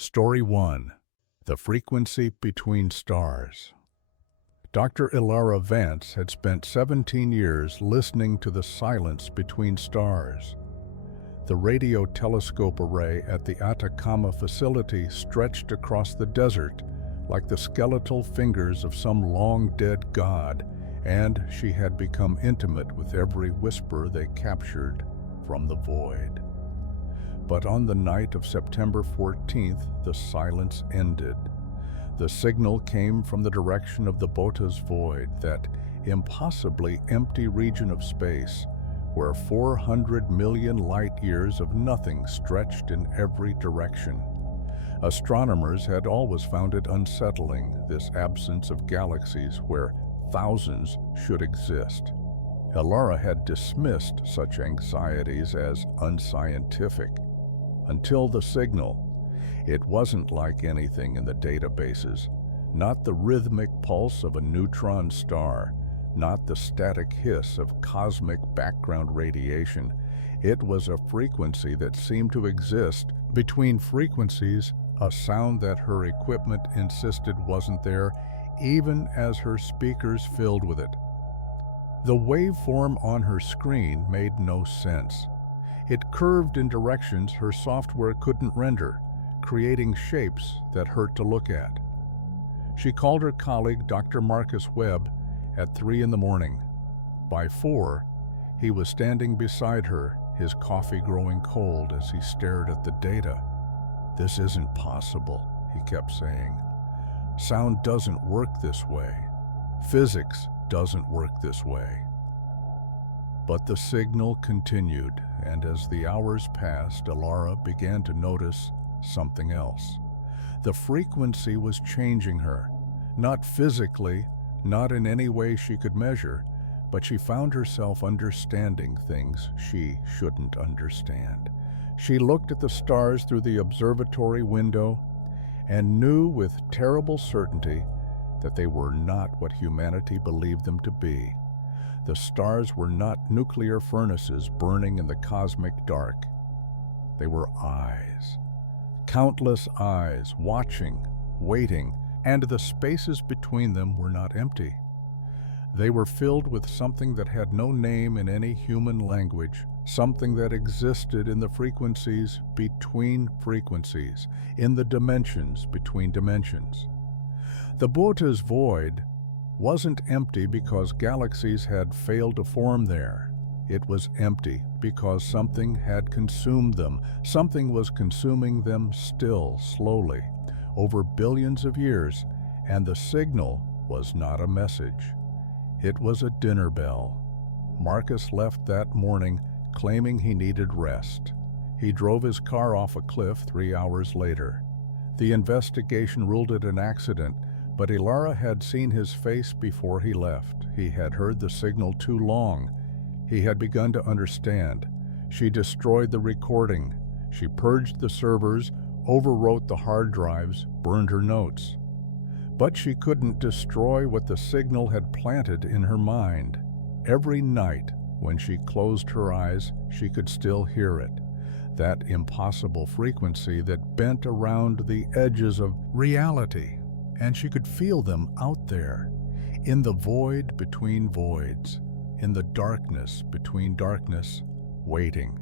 Story 1. The Frequency Between Stars. Dr. Ilara Vance had spent 17 years listening to the silence between stars. The radio telescope array at the Atacama facility stretched across the desert like the skeletal fingers of some long-dead god, and she had become intimate with every whisper they captured from the void. But on the night of September 14th, the silence ended. The signal came from the direction of the Botas void, that impossibly empty region of space where 400 million light-years of nothing stretched in every direction. Astronomers had always found it unsettling, this absence of galaxies where thousands should exist. Ilara had dismissed such anxieties as unscientific. Until the signal. It wasn't like anything in the databases, not the rhythmic pulse of a neutron star, not the static hiss of cosmic background radiation. It was a frequency that seemed to exist between frequencies, a sound that her equipment insisted wasn't there, even as her speakers filled with it. The waveform on her screen made no sense. It curved in directions her software couldn't render, creating shapes that hurt to look at. She called her colleague, Dr. Marcus Webb, at 3 in the morning. By 4, he was standing beside her, his coffee growing cold as he stared at the data. "This isn't possible," he kept saying. "Sound doesn't work this way. Physics doesn't work this way." But the signal continued, and as the hours passed, Ilara began to notice something else. The frequency was changing her, not physically, not in any way she could measure, but she found herself understanding things she shouldn't understand. She looked at the stars through the observatory window and knew with terrible certainty that they were not what humanity believed them to be. The stars were not nuclear furnaces burning in the cosmic dark. They were eyes. Countless eyes, watching, waiting, and the spaces between them were not empty. They were filled with something that had no name in any human language, something that existed in the frequencies between frequencies, in the dimensions between dimensions. The Botas void wasn't empty because galaxies had failed to form there. It was empty because something had consumed them. Something was consuming them still, slowly, over billions of years, and the signal was not a message. It was a dinner bell. Marcus left that morning claiming he needed rest. He drove his car off a cliff 3 hours later. The investigation ruled it an accident, but Ilara had seen his face before he left. He had heard the signal too long. He had begun to understand. She destroyed the recording. She purged the servers, overwrote the hard drives, burned her notes. But she couldn't destroy what the signal had planted in her mind. Every night, when she closed her eyes, she could still hear it. That impossible frequency that bent around the edges of reality. And she could feel them out there, in the void between voids, in the darkness between darkness, waiting.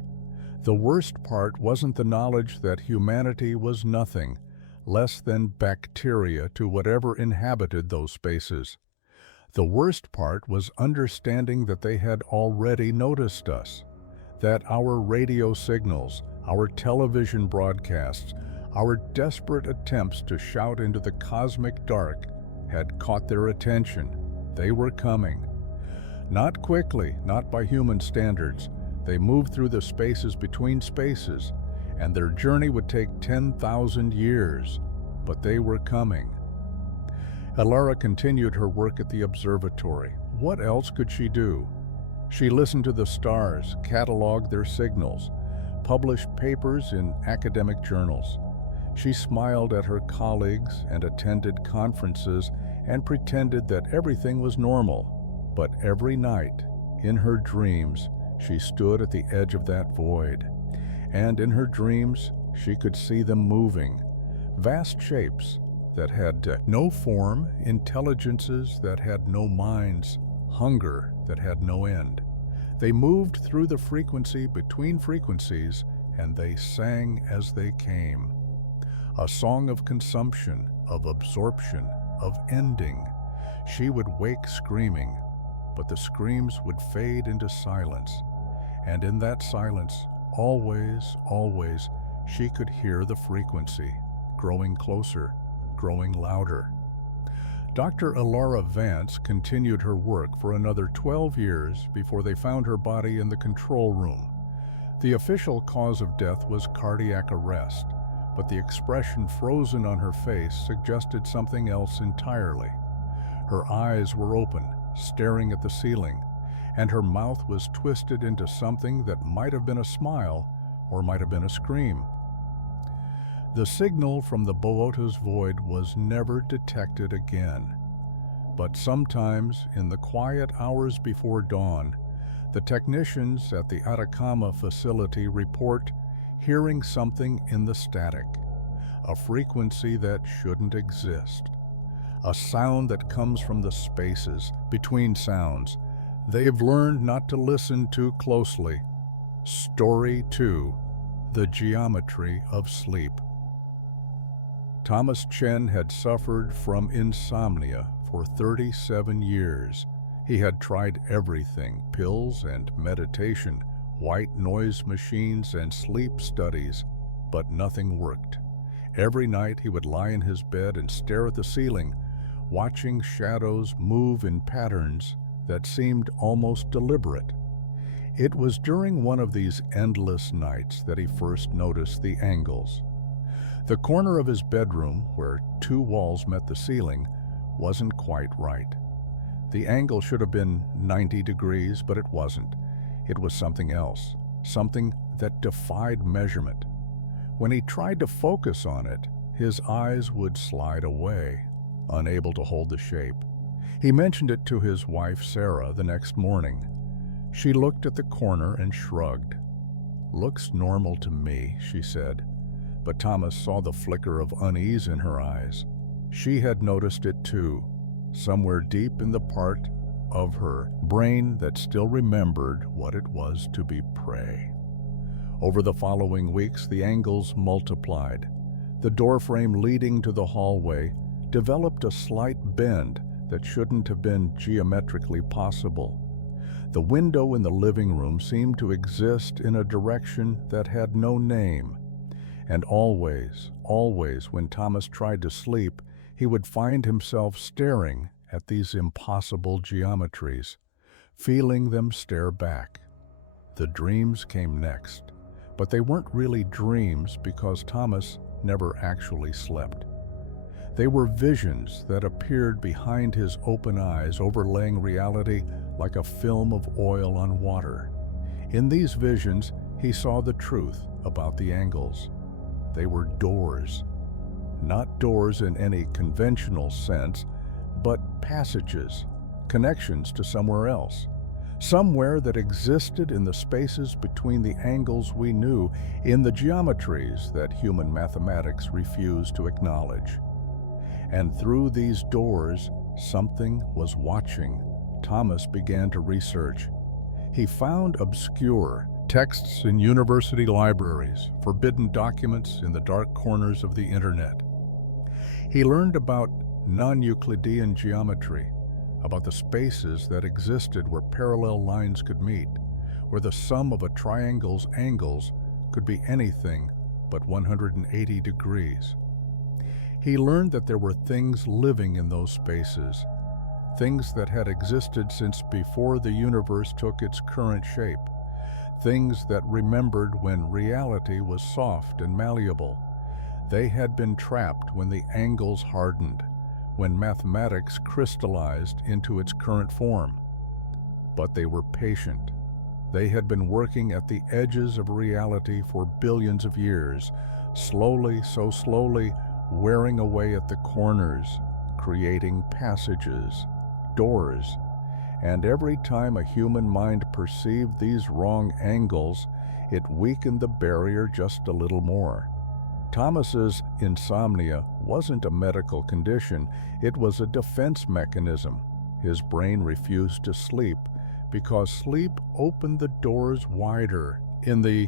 The worst part wasn't the knowledge that humanity was nothing, less than bacteria to whatever inhabited those spaces. The worst part was understanding that they had already noticed us, that our radio signals, our television broadcasts, our desperate attempts to shout into the cosmic dark had caught their attention. They were coming. Not quickly, not by human standards. They moved through the spaces between spaces, and their journey would take 10,000 years, but they were coming. Ilara continued her work at the observatory. What else could she do? She listened to the stars, cataloged their signals, published papers in academic journals. She smiled at her colleagues and attended conferences and pretended that everything was normal. But every night, in her dreams, she stood at the edge of that void. And in her dreams, she could see them moving. Vast shapes that had no form, intelligences that had no minds, hunger that had no end. They moved through the frequency between frequencies, and they sang as they came. A song of consumption, of absorption, of ending. She would wake screaming, but the screams would fade into silence. And in that silence, always, always, she could hear the frequency, growing closer, growing louder. Dr. Ilara Vance continued her work for another 12 years before they found her body in the control room. The official cause of death was cardiac arrest, but the expression frozen on her face suggested something else entirely. Her eyes were open, staring at the ceiling, and her mouth was twisted into something that might have been a smile or might have been a scream. The signal from the Boöta's void was never detected again. But sometimes, in the quiet hours before dawn, the technicians at the Atacama facility report hearing something in the static, a frequency that shouldn't exist, a sound that comes from the spaces between sounds. They've learned not to listen too closely. Story 2: The Geometry of Sleep. Thomas Chen had suffered from insomnia for 37 years. He had tried everything: pills and meditation, white noise machines and sleep studies, but nothing worked. Every night he would lie in his bed and stare at the ceiling, watching shadows move in patterns that seemed almost deliberate. It was during one of these endless nights that he first noticed the angles. The corner of his bedroom, where two walls met the ceiling, wasn't quite right. The angle should have been 90 degrees, but it wasn't. It was something else, something that defied measurement. When he tried to focus on it, his eyes would slide away, unable to hold the shape. He mentioned it to his wife, Sarah, the next morning. She looked at the corner and shrugged. "Looks normal to me," she said. But Thomas saw the flicker of unease in her eyes. She had noticed it too, somewhere deep in the part of her brain that still remembered what it was to be prey. Over the following weeks, the angles multiplied. The doorframe leading to the hallway developed a slight bend that shouldn't have been geometrically possible. The window in the living room seemed to exist in a direction that had no name. And always, always, when Thomas tried to sleep, he would find himself staring at these impossible geometries, feeling them stare back. The dreams came next, but they weren't really dreams because Thomas never actually slept. They were visions that appeared behind his open eyes, overlaying reality like a film of oil on water. In these visions, he saw the truth about the angles. They were doors. Not doors in any conventional sense, but passages, connections to somewhere else. Somewhere that existed in the spaces between the angles we knew, in the geometries that human mathematics refused to acknowledge. And through these doors, something was watching. Thomas began to research. He found obscure texts in university libraries, forbidden documents in the dark corners of the internet. He learned about non-Euclidean geometry, about the spaces that existed where parallel lines could meet, where the sum of a triangle's angles could be anything but 180 degrees. He learned that there were things living in those spaces, things that had existed since before the universe took its current shape, things that remembered when reality was soft and malleable. They had been trapped when the angles hardened, when mathematics crystallized into its current form. But they were patient. They had been working at the edges of reality for billions of years, slowly, so slowly, wearing away at the corners, creating passages, doors. And every time a human mind perceived these wrong angles, it weakened the barrier just a little more. Thomas's insomnia wasn't a medical condition, it was a defense mechanism. His brain refused to sleep because sleep opened the doors wider. In the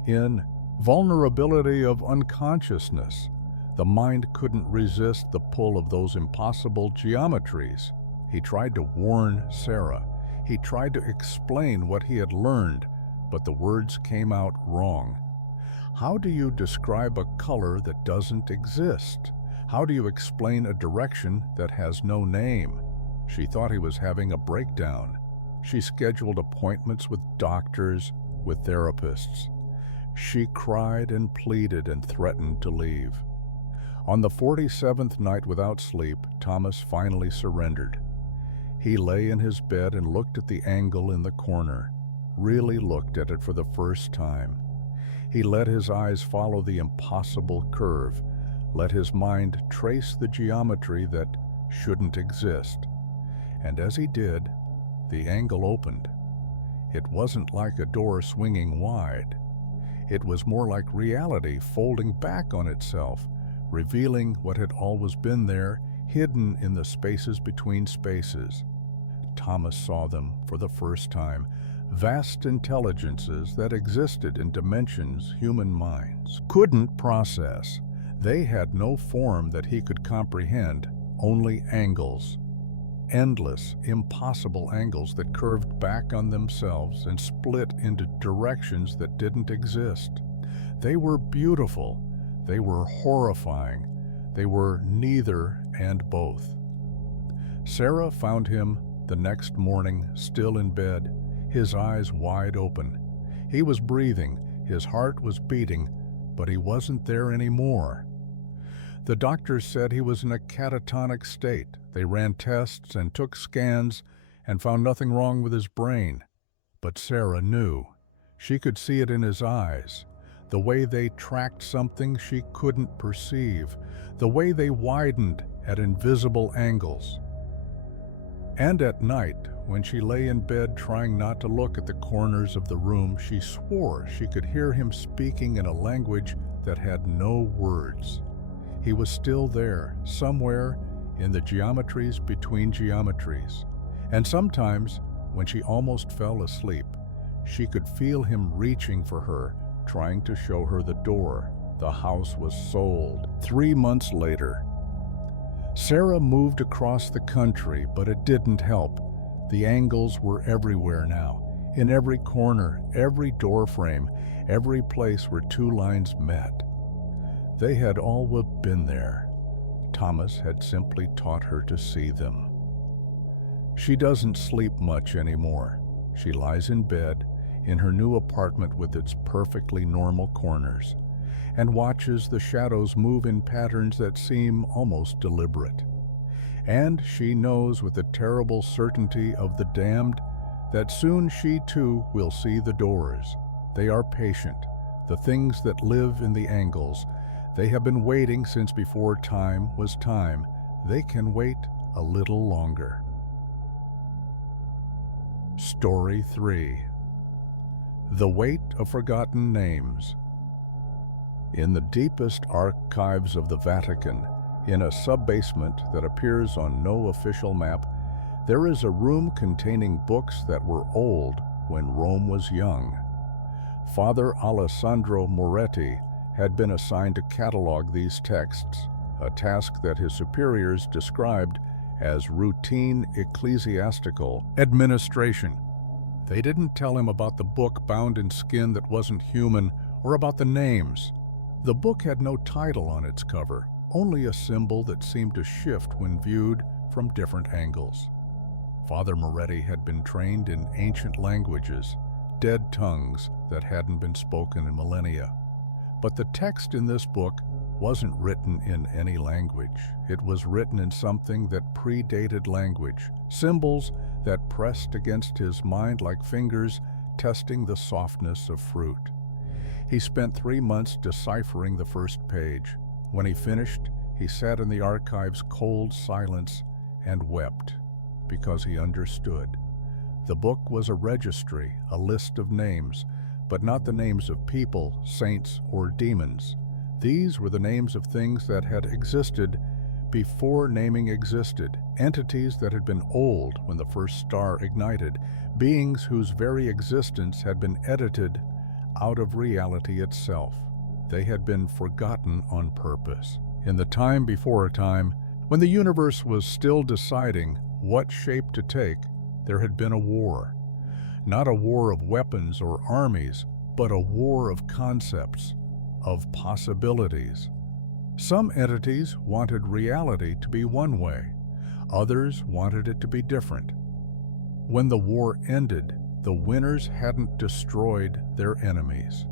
vulnerability of unconsciousness, the mind couldn't resist the pull of those impossible geometries. He tried to warn Sarah. He tried to explain what he had learned, but the words came out wrong. How do you describe a color that doesn't exist? How do you explain a direction that has no name? She thought he was having a breakdown. She scheduled appointments with doctors, with therapists. She cried and pleaded and threatened to leave. On the 47th night without sleep, Thomas finally surrendered. He lay in his bed and looked at the angle in the corner, really looked at it for the first time. He let his eyes follow the impossible curve, let his mind trace the geometry that shouldn't exist. And as he did, the angle opened. It wasn't like a door swinging wide. It was more like reality folding back on itself, revealing what had always been there, hidden in the spaces between spaces. Thomas saw them for the first time, vast intelligences that existed in dimensions human minds couldn't process. They had no form that he could comprehend, only angles. Endless, impossible angles that curved back on themselves and split into directions that didn't exist. They were beautiful. They were horrifying. They were neither and both. Sarah found him the next morning, still in bed, his eyes wide open. He was breathing, his heart was beating, but he wasn't there anymore. The doctors said he was in a catatonic state. They ran tests and took scans and found nothing wrong with his brain. But Sarah knew. She could see it in his eyes. The way they tracked something she couldn't perceive. The way they widened at invisible angles. And at night, when she lay in bed trying not to look at the corners of the room, she swore she could hear him speaking in a language that had no words. He was still there, somewhere in the geometries between geometries. And sometimes, when she almost fell asleep, she could feel him reaching for her, trying to show her the door. The house was sold. 3 months later, Sarah moved across the country, but it didn't help. The angles were everywhere now, in every corner, every doorframe, every place where two lines met. They had always been there. Thomas had simply taught her to see them. She doesn't sleep much anymore. She lies in bed, in her new apartment with its perfectly normal corners, and watches the shadows move in patterns that seem almost deliberate. And she knows with the terrible certainty of the damned that soon she too will see the doors. They are patient, the things that live in the angles. They have been waiting since before time was time. They can wait a little longer. Story 3. The Weight of Forgotten Names. In the deepest archives of the Vatican, in a sub-basement that appears on no official map, there is a room containing books that were old when Rome was young. Father Alessandro Moretti had been assigned to catalog these texts, a task that his superiors described as routine ecclesiastical administration. They didn't tell him about the book bound in skin that wasn't human or about the names. The book had no title on its cover, only a symbol that seemed to shift when viewed from different angles. Father Moretti had been trained in ancient languages, dead tongues that hadn't been spoken in millennia. But the text in this book wasn't written in any language. It was written in something that predated language, symbols that pressed against his mind like fingers testing the softness of fruit. He spent 3 months deciphering the first page. When he finished, he sat in the archive's cold silence and wept because he understood. The book was a registry, a list of names, but not the names of people, saints, or demons. These were the names of things that had existed before naming existed, entities that had been old when the first star ignited, beings whose very existence had been edited out of reality itself. They had been forgotten on purpose. In the time before a time, when the universe was still deciding what shape to take, there had been a war. Not a war of weapons or armies, but a war of concepts, of possibilities. Some entities wanted reality to be one way, others wanted it to be different. When the war ended, the winners hadn't destroyed their enemies.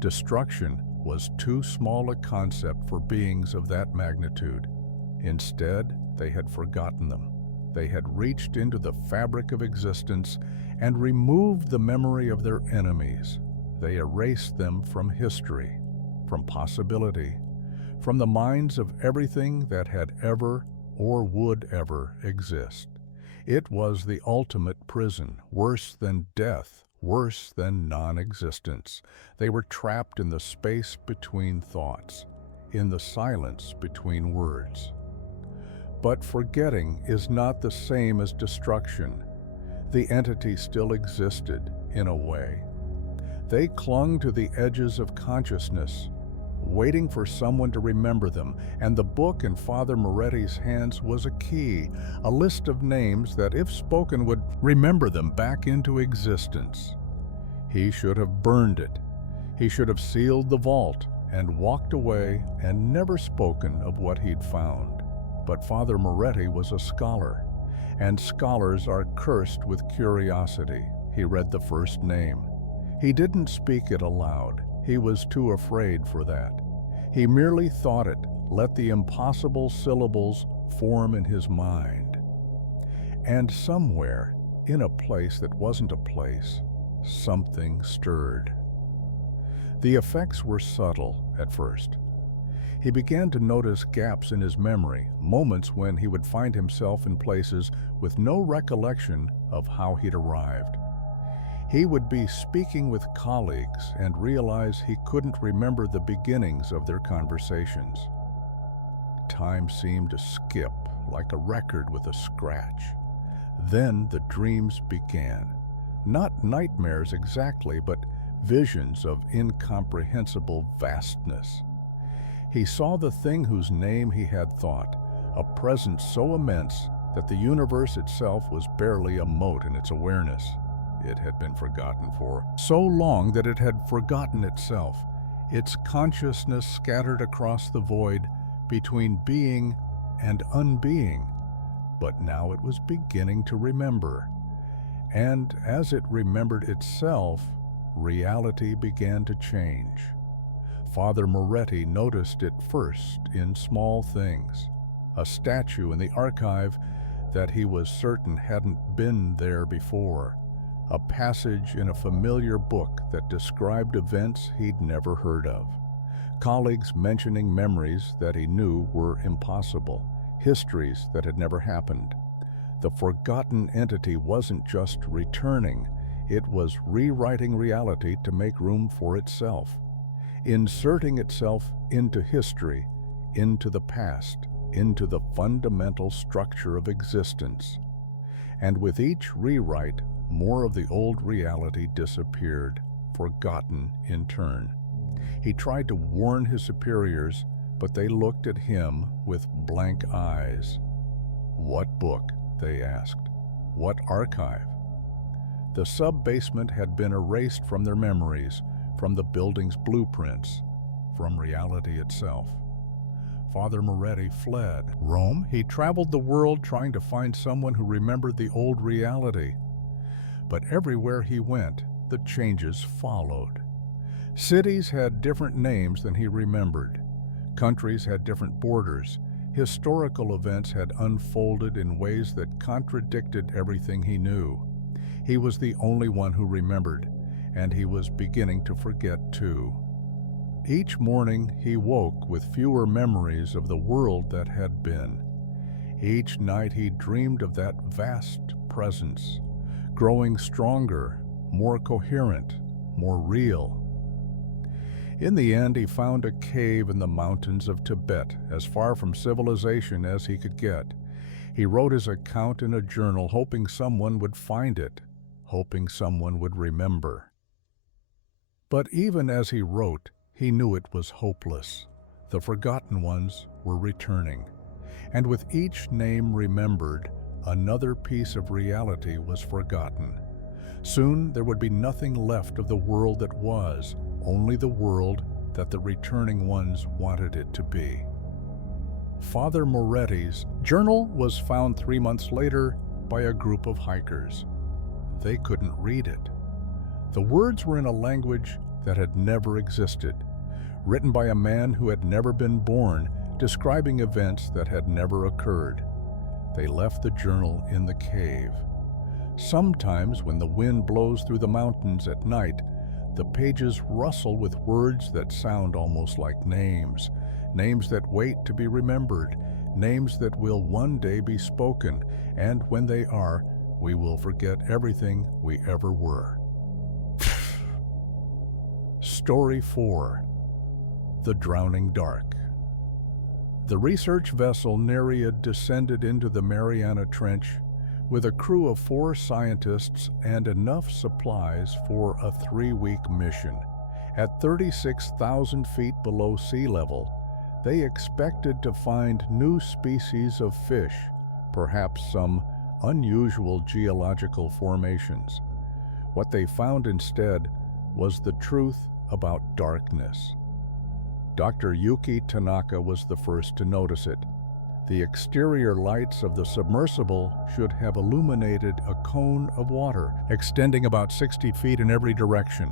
Destruction was too small a concept for beings of that magnitude. Instead, they had forgotten them. They had reached into the fabric of existence and removed the memory of their enemies. They erased them from history, from possibility, from the minds of everything that had ever or would ever exist. It was the ultimate prison, worse than death, worse than non-existence. They were trapped in the space between thoughts, in the silence between words. But forgetting is not the same as destruction. The entity still existed, in a way. They clung to the edges of consciousness, waiting for someone to remember them, and the book in Father Moretti's hands was a key, a list of names that, if spoken, would remember them back into existence. He should have burned it. He should have sealed the vault and walked away and never spoken of what he'd found. But Father Moretti was a scholar, and scholars are cursed with curiosity. He read the first name. He didn't speak it aloud. He was too afraid for that. He merely thought it, let the impossible syllables form in his mind. And somewhere, in a place that wasn't a place, something stirred. The effects were subtle at first. He began to notice gaps in his memory, moments when he would find himself in places with no recollection of how he'd arrived. He would be speaking with colleagues and realize he couldn't remember the beginnings of their conversations. Time seemed to skip like a record with a scratch. Then the dreams began. Not nightmares exactly, but visions of incomprehensible vastness. He saw the thing whose name he had thought, a presence so immense that the universe itself was barely a mote in its awareness. It had been forgotten for so long that it had forgotten itself, its consciousness scattered across the void between being and unbeing. But now it was beginning to remember. And as it remembered itself, reality began to change. Father Moretti noticed it first in small things. A statue in the archive that he was certain hadn't been there before. A passage in a familiar book that described events he'd never heard of. Colleagues mentioning memories that he knew were impossible, histories that had never happened. The forgotten entity wasn't just returning, it was rewriting reality to make room for itself, inserting itself into history, into the past, into the fundamental structure of existence. And with each rewrite, more of the old reality disappeared, forgotten in turn. He tried to warn his superiors, but they looked at him with blank eyes. What book? They asked. What archive? The sub-basement had been erased from their memories, from the building's blueprints, from reality itself. Father Moretti fled. Rome? He traveled the world trying to find someone who remembered the old reality. But everywhere he went, the changes followed. Cities had different names than he remembered. Countries had different borders. Historical events had unfolded in ways that contradicted everything he knew. He was the only one who remembered, and he was beginning to forget too. Each morning he woke with fewer memories of the world that had been. Each night he dreamed of that vast presence, growing stronger, more coherent, more real. In the end, he found a cave in the mountains of Tibet, as far from civilization as he could get. He wrote his account in a journal, hoping someone would find it, hoping someone would remember. But even as he wrote, he knew it was hopeless. The forgotten ones were returning, and with each name remembered, another piece of reality was forgotten. Soon there would be nothing left of the world that was, only the world that the returning ones wanted it to be. Father Moretti's journal was found 3 months later by a group of hikers. They couldn't read it. The words were in a language that had never existed, written by a man who had never been born, describing events that had never occurred. They left the journal in the cave. Sometimes when the wind blows through the mountains at night, the pages rustle with words that sound almost like names, names that wait to be remembered, names that will one day be spoken, and when they are, we will forget everything we ever were. Story 4. The Drowning Dark. The research vessel Nereid descended into the Mariana Trench with a crew of 4 scientists and enough supplies for a 3-week mission. At 36,000 feet below sea level, they expected to find new species of fish, perhaps some unusual geological formations. What they found instead was the truth about darkness. Dr. Yuki Tanaka was the first to notice it. The exterior lights of the submersible should have illuminated a cone of water, extending about 60 feet in every direction.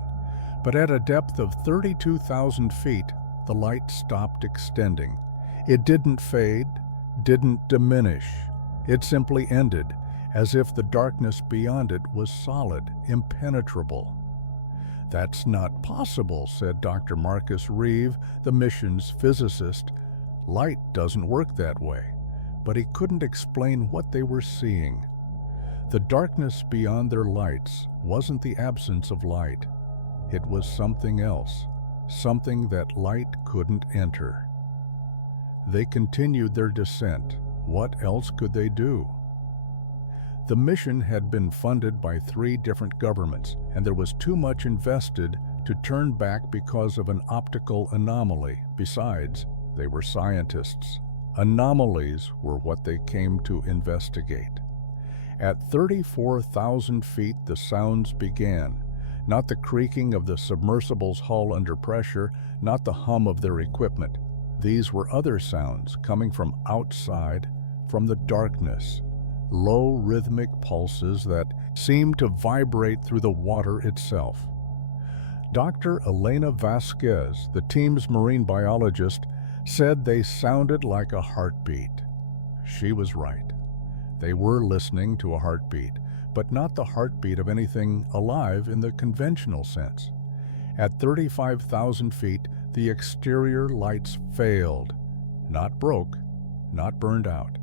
But at a depth of 32,000 feet, the light stopped extending. It didn't fade, didn't diminish. It simply ended, as if the darkness beyond it was solid, impenetrable. "That's not possible," said Dr. Marcus Reeve, the mission's physicist. "Light doesn't work that way." But he couldn't explain what they were seeing. The darkness beyond their lights wasn't the absence of light. It was something else, something that light couldn't enter. They continued their descent. What else could they do? The mission had been funded by 3 different governments, and there was too much invested to turn back because of an optical anomaly. Besides, they were scientists. Anomalies were what they came to investigate. At 34,000 feet, the sounds began. Not the creaking of the submersible's hull under pressure, not the hum of their equipment. These were other sounds coming from outside, from the darkness. Low rhythmic pulses that seemed to vibrate through the water itself. Dr. Elena Vasquez, the team's marine biologist, said they sounded like a heartbeat. She was right. They were listening to a heartbeat, but not the heartbeat of anything alive in the conventional sense. At 35,000 feet, the exterior lights failed. Not broke, not burned out.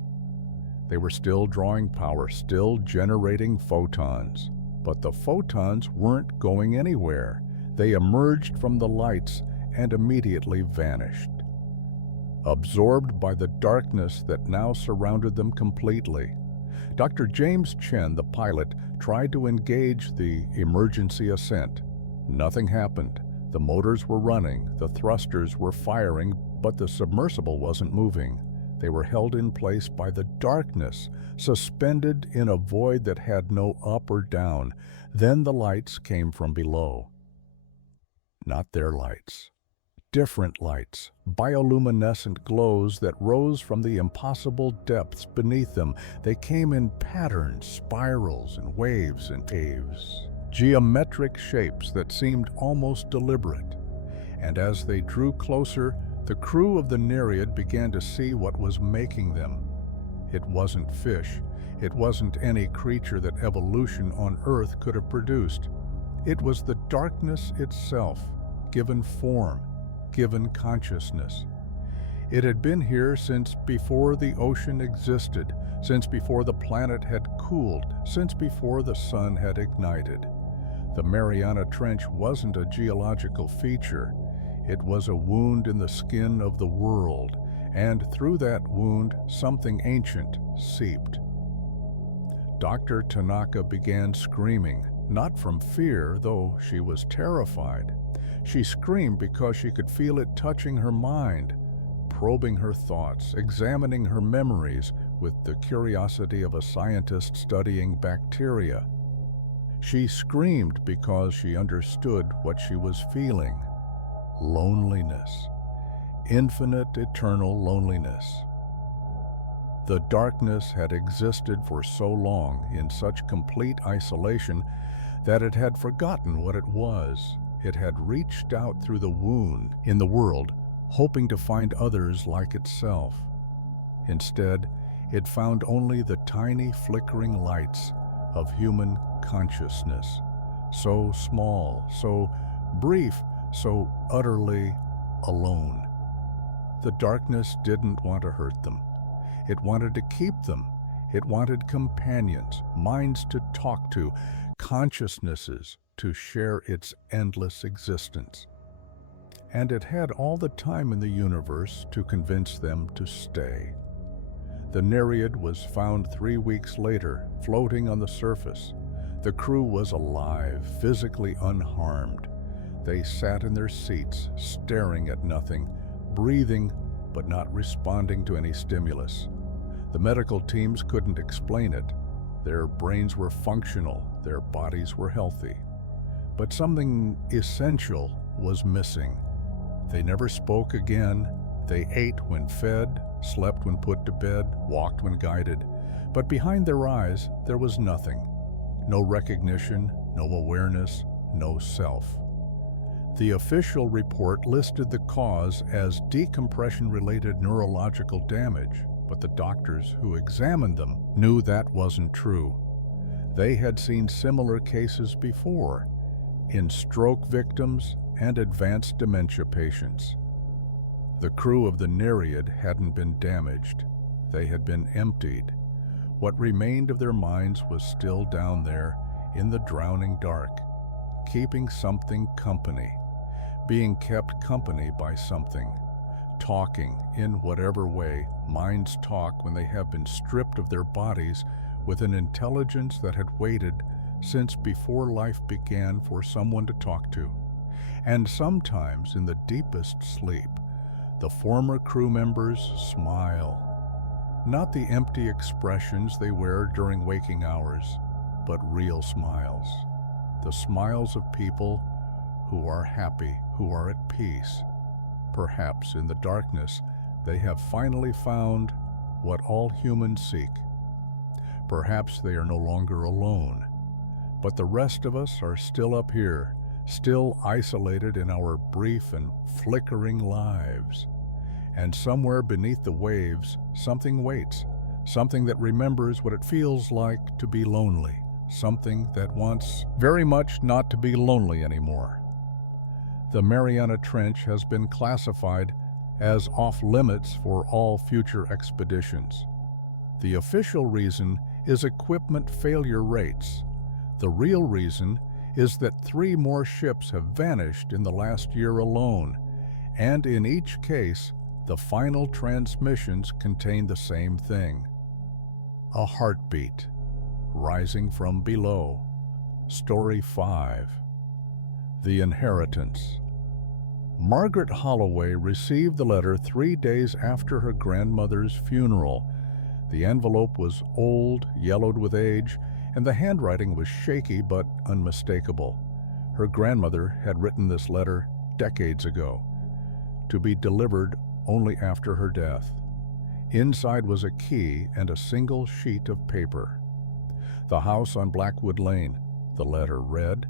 They were still drawing power, still generating photons. But the photons weren't going anywhere. They emerged from the lights and immediately vanished, absorbed by the darkness that now surrounded them completely. Dr. James Chen, the pilot, tried to engage the emergency ascent. Nothing happened. The motors were running, the thrusters were firing, but the submersible wasn't moving. They were held in place by the darkness, suspended in a void that had no up or down. Then the lights came from below. Not their lights. Different lights, bioluminescent glows that rose from the impossible depths beneath them. They came in patterns, spirals, and waves and caves. Geometric shapes that seemed almost deliberate. And as they drew closer, the crew of the Nereid began to see what was making them. It wasn't fish. It wasn't any creature that evolution on Earth could have produced. It was the darkness itself, given form, given consciousness. It had been here since before the ocean existed, since before the planet had cooled, since before the sun had ignited. The Mariana Trench wasn't a geological feature. It was a wound in the skin of the world, and through that wound something ancient seeped. Dr. Tanaka began screaming, not from fear, though she was terrified. She screamed because she could feel it touching her mind, probing her thoughts, examining her memories with the curiosity of a scientist studying bacteria. She screamed because she understood what she was feeling: loneliness, infinite, eternal loneliness. The darkness had existed for so long in such complete isolation that it had forgotten what it was. It had reached out through the wound in the world, hoping to find others like itself. Instead, it found only the tiny flickering lights of human consciousness, so small, so brief, so utterly alone. The darkness didn't want to hurt them. It wanted to keep them. It wanted companions, minds to talk to, consciousnesses to share its endless existence. And it had all the time in the universe to convince them to stay. The Nereid was found 3 weeks later, floating on the surface. The crew was alive, physically unharmed. They sat in their seats, staring at nothing, breathing but not responding to any stimulus. The medical teams couldn't explain it. Their brains were functional, their bodies were healthy. But something essential was missing. They never spoke again. They ate when fed, slept when put to bed, walked when guided. But behind their eyes, there was nothing. No recognition, no awareness, no self. The official report listed the cause as decompression-related neurological damage, but the doctors who examined them knew that wasn't true. They had seen similar cases before, in stroke victims and advanced dementia patients. The crew of the Nereid hadn't been damaged. They had been emptied. What remained of their minds was still down there in the drowning dark, keeping something company, being kept company by something, talking in whatever way minds talk when they have been stripped of their bodies, with an intelligence that had waited since before life began for someone to talk to. And sometimes in the deepest sleep, the former crew members smile. Not the empty expressions they wear during waking hours, but real smiles. The smiles of people who are happy, who are at peace. Perhaps in the darkness, they have finally found what all humans seek. Perhaps they are no longer alone, but the rest of us are still up here, still isolated in our brief and flickering lives. And somewhere beneath the waves, something waits, something that remembers what it feels like to be lonely, something that wants very much not to be lonely anymore. The Mariana Trench has been classified as off-limits for all future expeditions. The official reason is equipment failure rates. The real reason is that 3 more ships have vanished in the last year alone, and in each case, the final transmissions contain the same thing: a heartbeat rising from below. Story 5. The Inheritance. Margaret Holloway received the letter 3 days after her grandmother's funeral. The envelope was old, yellowed with age, and the handwriting was shaky but unmistakable. Her grandmother had written this letter decades ago, to be delivered only after her death. Inside was a key and a single sheet of paper. The house on Blackwood Lane, the letter read.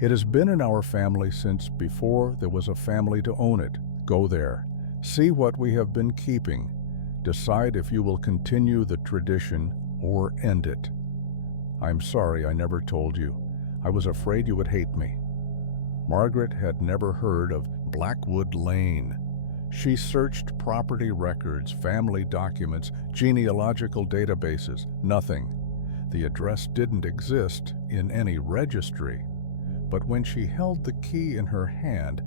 It has been in our family since before there was a family to own it. Go there. See what we have been keeping. Decide if you will continue the tradition or end it. I'm sorry I never told you. I was afraid you would hate me. Margaret had never heard of Blackwood Lane. She searched property records, family documents, genealogical databases. Nothing. The address didn't exist in any registry. But when she held the key in her hand,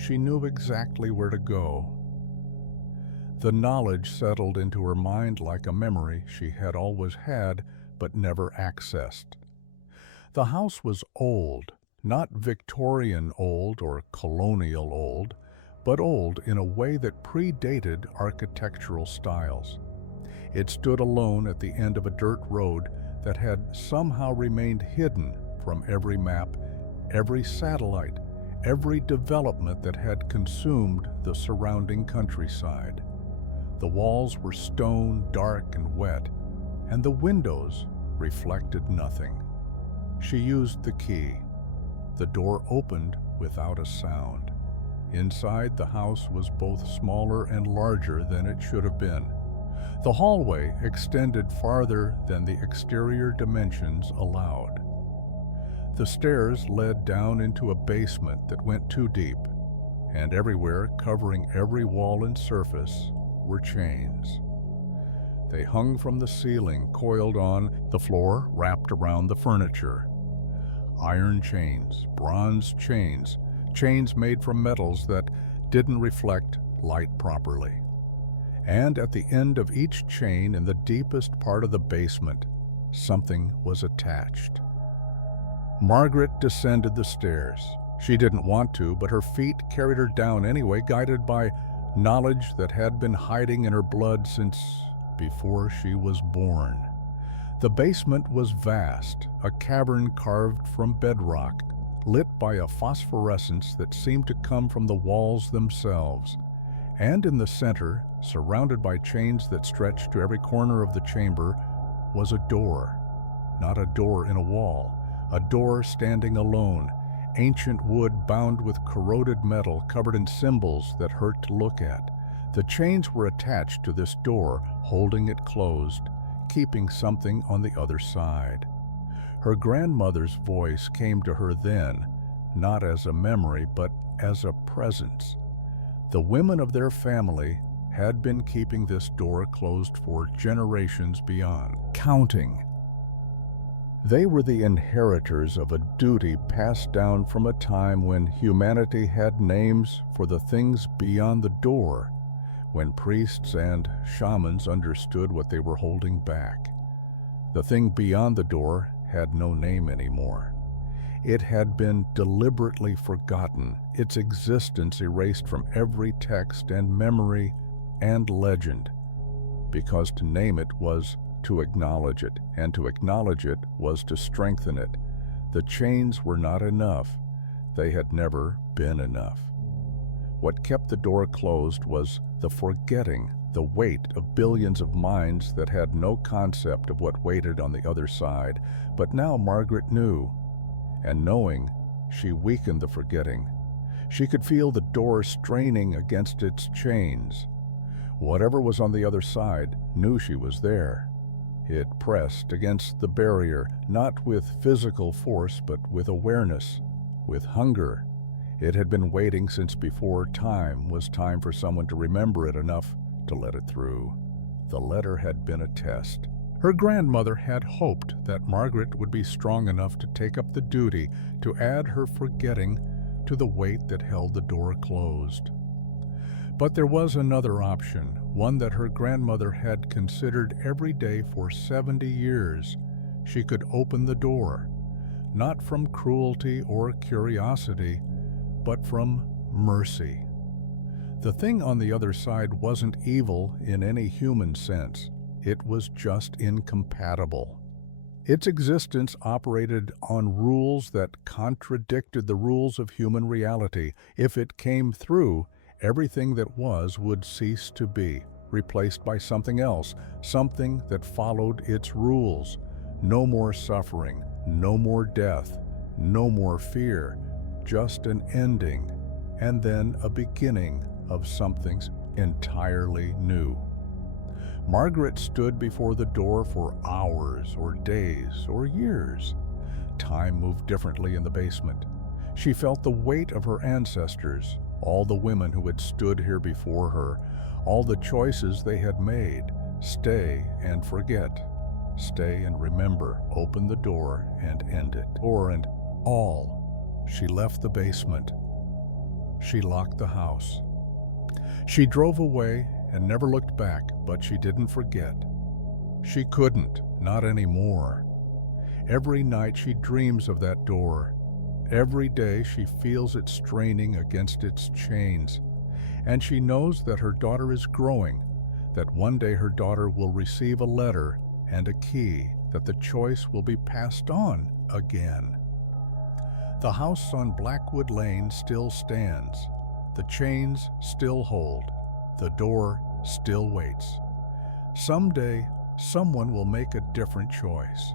she knew exactly where to go. The knowledge settled into her mind like a memory she had always had but never accessed. The house was old, not Victorian old or colonial old, but old in a way that predated architectural styles. It stood alone at the end of a dirt road that had somehow remained hidden from every map, every satellite, every development that had consumed the surrounding countryside. The walls were stone, dark and wet, and the windows reflected nothing. She used the key. The door opened without a sound. Inside, the house was both smaller and larger than it should have been. The hallway extended farther than the exterior dimensions allowed. The stairs led down into a basement that went too deep, and everywhere, covering every wall and surface, were chains. They hung from the ceiling, coiled on the floor, wrapped around the furniture. Iron chains, bronze chains, chains made from metals that didn't reflect light properly. And at the end of each chain, in the deepest part of the basement, something was attached. Margaret descended the stairs. She didn't want to, but her feet carried her down anyway, guided by knowledge that had been hiding in her blood since before she was born. The basement was vast, a cavern carved from bedrock, lit by a phosphorescence that seemed to come from the walls themselves. And in the center, surrounded by chains that stretched to every corner of the chamber, was a door. Not a door in a wall, a door standing alone, ancient wood bound with corroded metal covered in symbols that hurt to look at. The chains were attached to this door, holding it closed, keeping something on the other side. Her grandmother's voice came to her then, not as a memory, but as a presence. The women of their family had been keeping this door closed for generations beyond, counting. They were the inheritors of a duty passed down from a time when humanity had names for the things beyond the door, when priests and shamans understood what they were holding back. The thing beyond the door had no name anymore. It had been deliberately forgotten, its existence erased from every text and memory and legend, because to name it was to acknowledge it, and to acknowledge it was to strengthen it. The chains were not enough. They had never been enough. What kept the door closed was the forgetting, the weight of billions of minds that had no concept of what waited on the other side. But now Margaret knew, and knowing, she weakened the forgetting. She could feel the door straining against its chains. Whatever was on the other side knew she was there. It pressed against the barrier, not with physical force, but with awareness, with hunger. It had been waiting since before time was time for someone to remember it enough to let it through. The letter had been a test. Her grandmother had hoped that Margaret would be strong enough to take up the duty to add her forgetting to the weight that held the door closed. But there was another option, one that her grandmother had considered every day for 70 years. She could open the door, not from cruelty or curiosity, but from mercy. The thing on the other side wasn't evil in any human sense. It was just incompatible. Its existence operated on rules that contradicted the rules of human reality. If it came through, everything that was would cease to be, replaced by something else, something that followed its rules. No more suffering, no more death, no more fear, just an ending, and then a beginning of something entirely new. Margaret stood before the door for hours or days or years. Time moved differently in the basement. She felt the weight of her ancestors, all the women who had stood here before her, all the choices they had made. Stay and forget. Stay and remember. Open the door and end it. Or and all. She left the basement. She locked the house. She drove away and never looked back, but she didn't forget. She couldn't, not anymore. Every night she dreams of that door. Every day she feels it straining against its chains. And she knows that her daughter is growing, that one day her daughter will receive a letter and a key, that the choice will be passed on again. The house on Blackwood Lane still stands. The chains still hold. The door still waits. Someday, someone will make a different choice.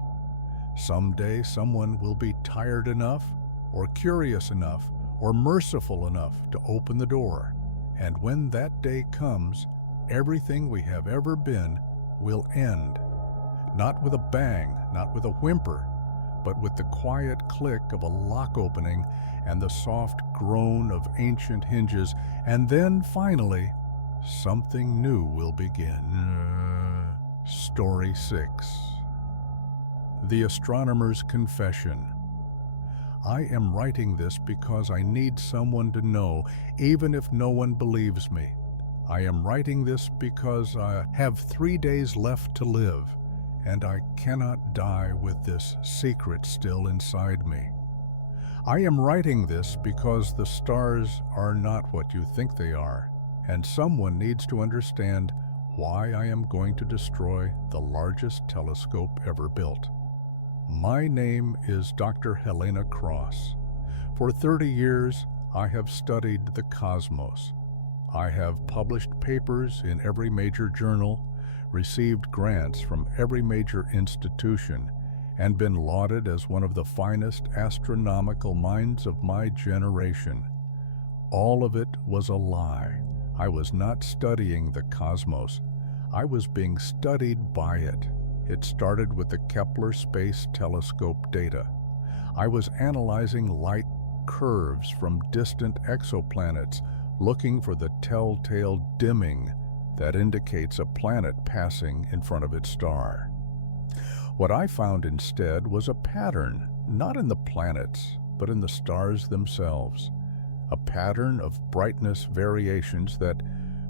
Someday, someone will be tired enough, or curious enough, or merciful enough to open the door. And when that day comes, everything we have ever been will end. Not with a bang, not with a whimper, but with the quiet click of a lock opening and the soft groan of ancient hinges, and then finally, something new will begin. Story 6. The Astronomer's Confession. I am writing this because I need someone to know, even if no one believes me. I am writing this because I have 3 days left to live, and I cannot die with this secret still inside me. I am writing this because the stars are not what you think they are, and someone needs to understand why I am going to destroy the largest telescope ever built. My name is Dr. Helena Cross. For 30 years, I have studied the cosmos. I have published papers in every major journal, received grants from every major institution, and been lauded as one of the finest astronomical minds of my generation. All of it was a lie. I was not studying the cosmos. I was being studied by it. It started with the Kepler Space Telescope data. I was analyzing light curves from distant exoplanets, looking for the telltale dimming that indicates a planet passing in front of its star. What I found instead was a pattern, not in the planets, but in the stars themselves. A pattern of brightness variations that,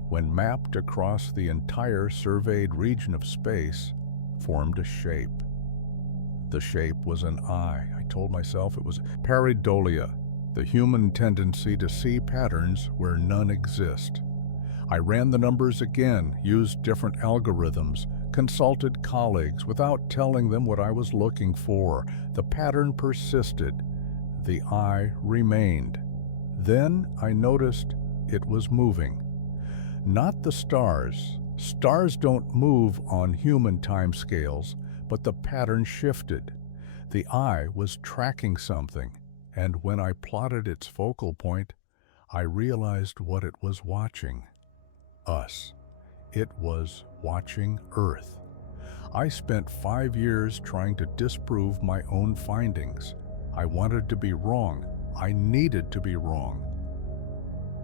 when mapped across the entire surveyed region of space, formed a shape. The shape was an eye. I told myself it was pareidolia, the human tendency to see patterns where none exist. I ran the numbers again, used different algorithms, consulted colleagues without telling them what I was looking for. The pattern persisted. The eye remained. Then I noticed it was moving. Not the stars. Stars don't move on human timescales, but the pattern shifted. The eye was tracking something, and when I plotted its focal point, I realized what it was watching. Us. It was watching Earth. I spent 5 years trying to disprove my own findings. I wanted to be wrong. I needed to be wrong.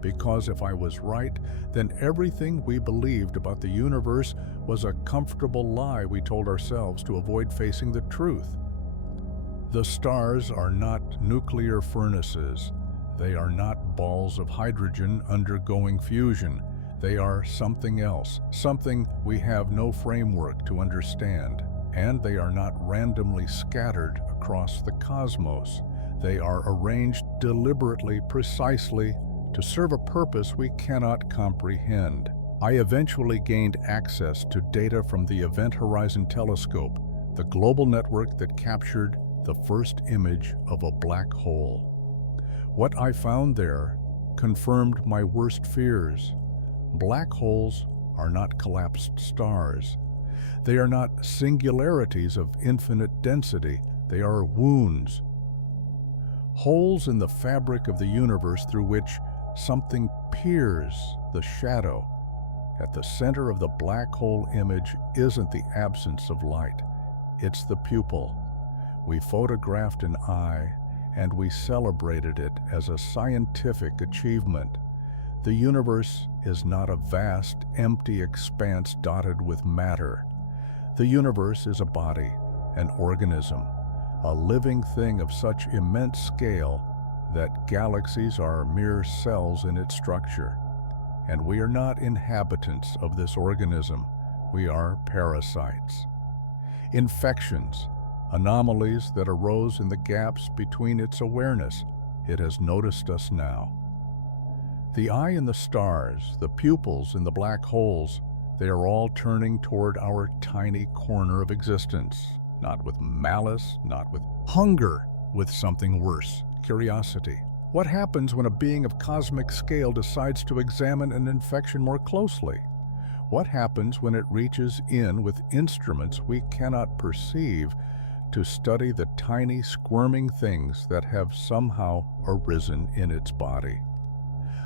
Because if I was right, then everything we believed about the universe was a comfortable lie we told ourselves to avoid facing the truth. The stars are not nuclear furnaces. They are not balls of hydrogen undergoing fusion. They are something else, something we have no framework to understand. And they are not randomly scattered across the cosmos. They are arranged deliberately, precisely, to serve a purpose we cannot comprehend. I eventually gained access to data from the Event Horizon Telescope, the global network that captured the first image of a black hole. What I found there confirmed my worst fears. Black holes are not collapsed stars. They are not singularities of infinite density. They are wounds. Holes in the fabric of the universe through which something peers the shadow. At the center of the black hole image isn't the absence of light. It's the pupil. We photographed an eye, and we celebrated it as a scientific achievement. The universe is not a vast, empty expanse dotted with matter. The universe is a body, an organism, a living thing of such immense scale that galaxies are mere cells in its structure, and we are not inhabitants of this organism. We are parasites. Infections, anomalies that arose in the gaps between its awareness. It has noticed us now. The eye in the stars, the pupils in the black holes, they are all turning toward our tiny corner of existence, not with malice, not with hunger, with something worse, curiosity. What happens when a being of cosmic scale decides to examine an infection more closely? What happens when it reaches in with instruments we cannot perceive to study the tiny squirming things that have somehow arisen in its body?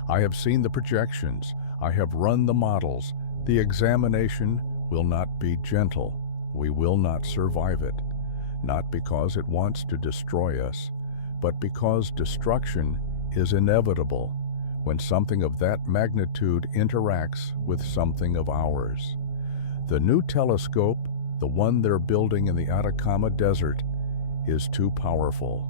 I have seen the projections. I have run the models. The examination will not be gentle. We will not survive it, not because it wants to destroy us, but because destruction is inevitable when something of that magnitude interacts with something of ours. The new telescope, the one they're building in the Atacama Desert, is too powerful.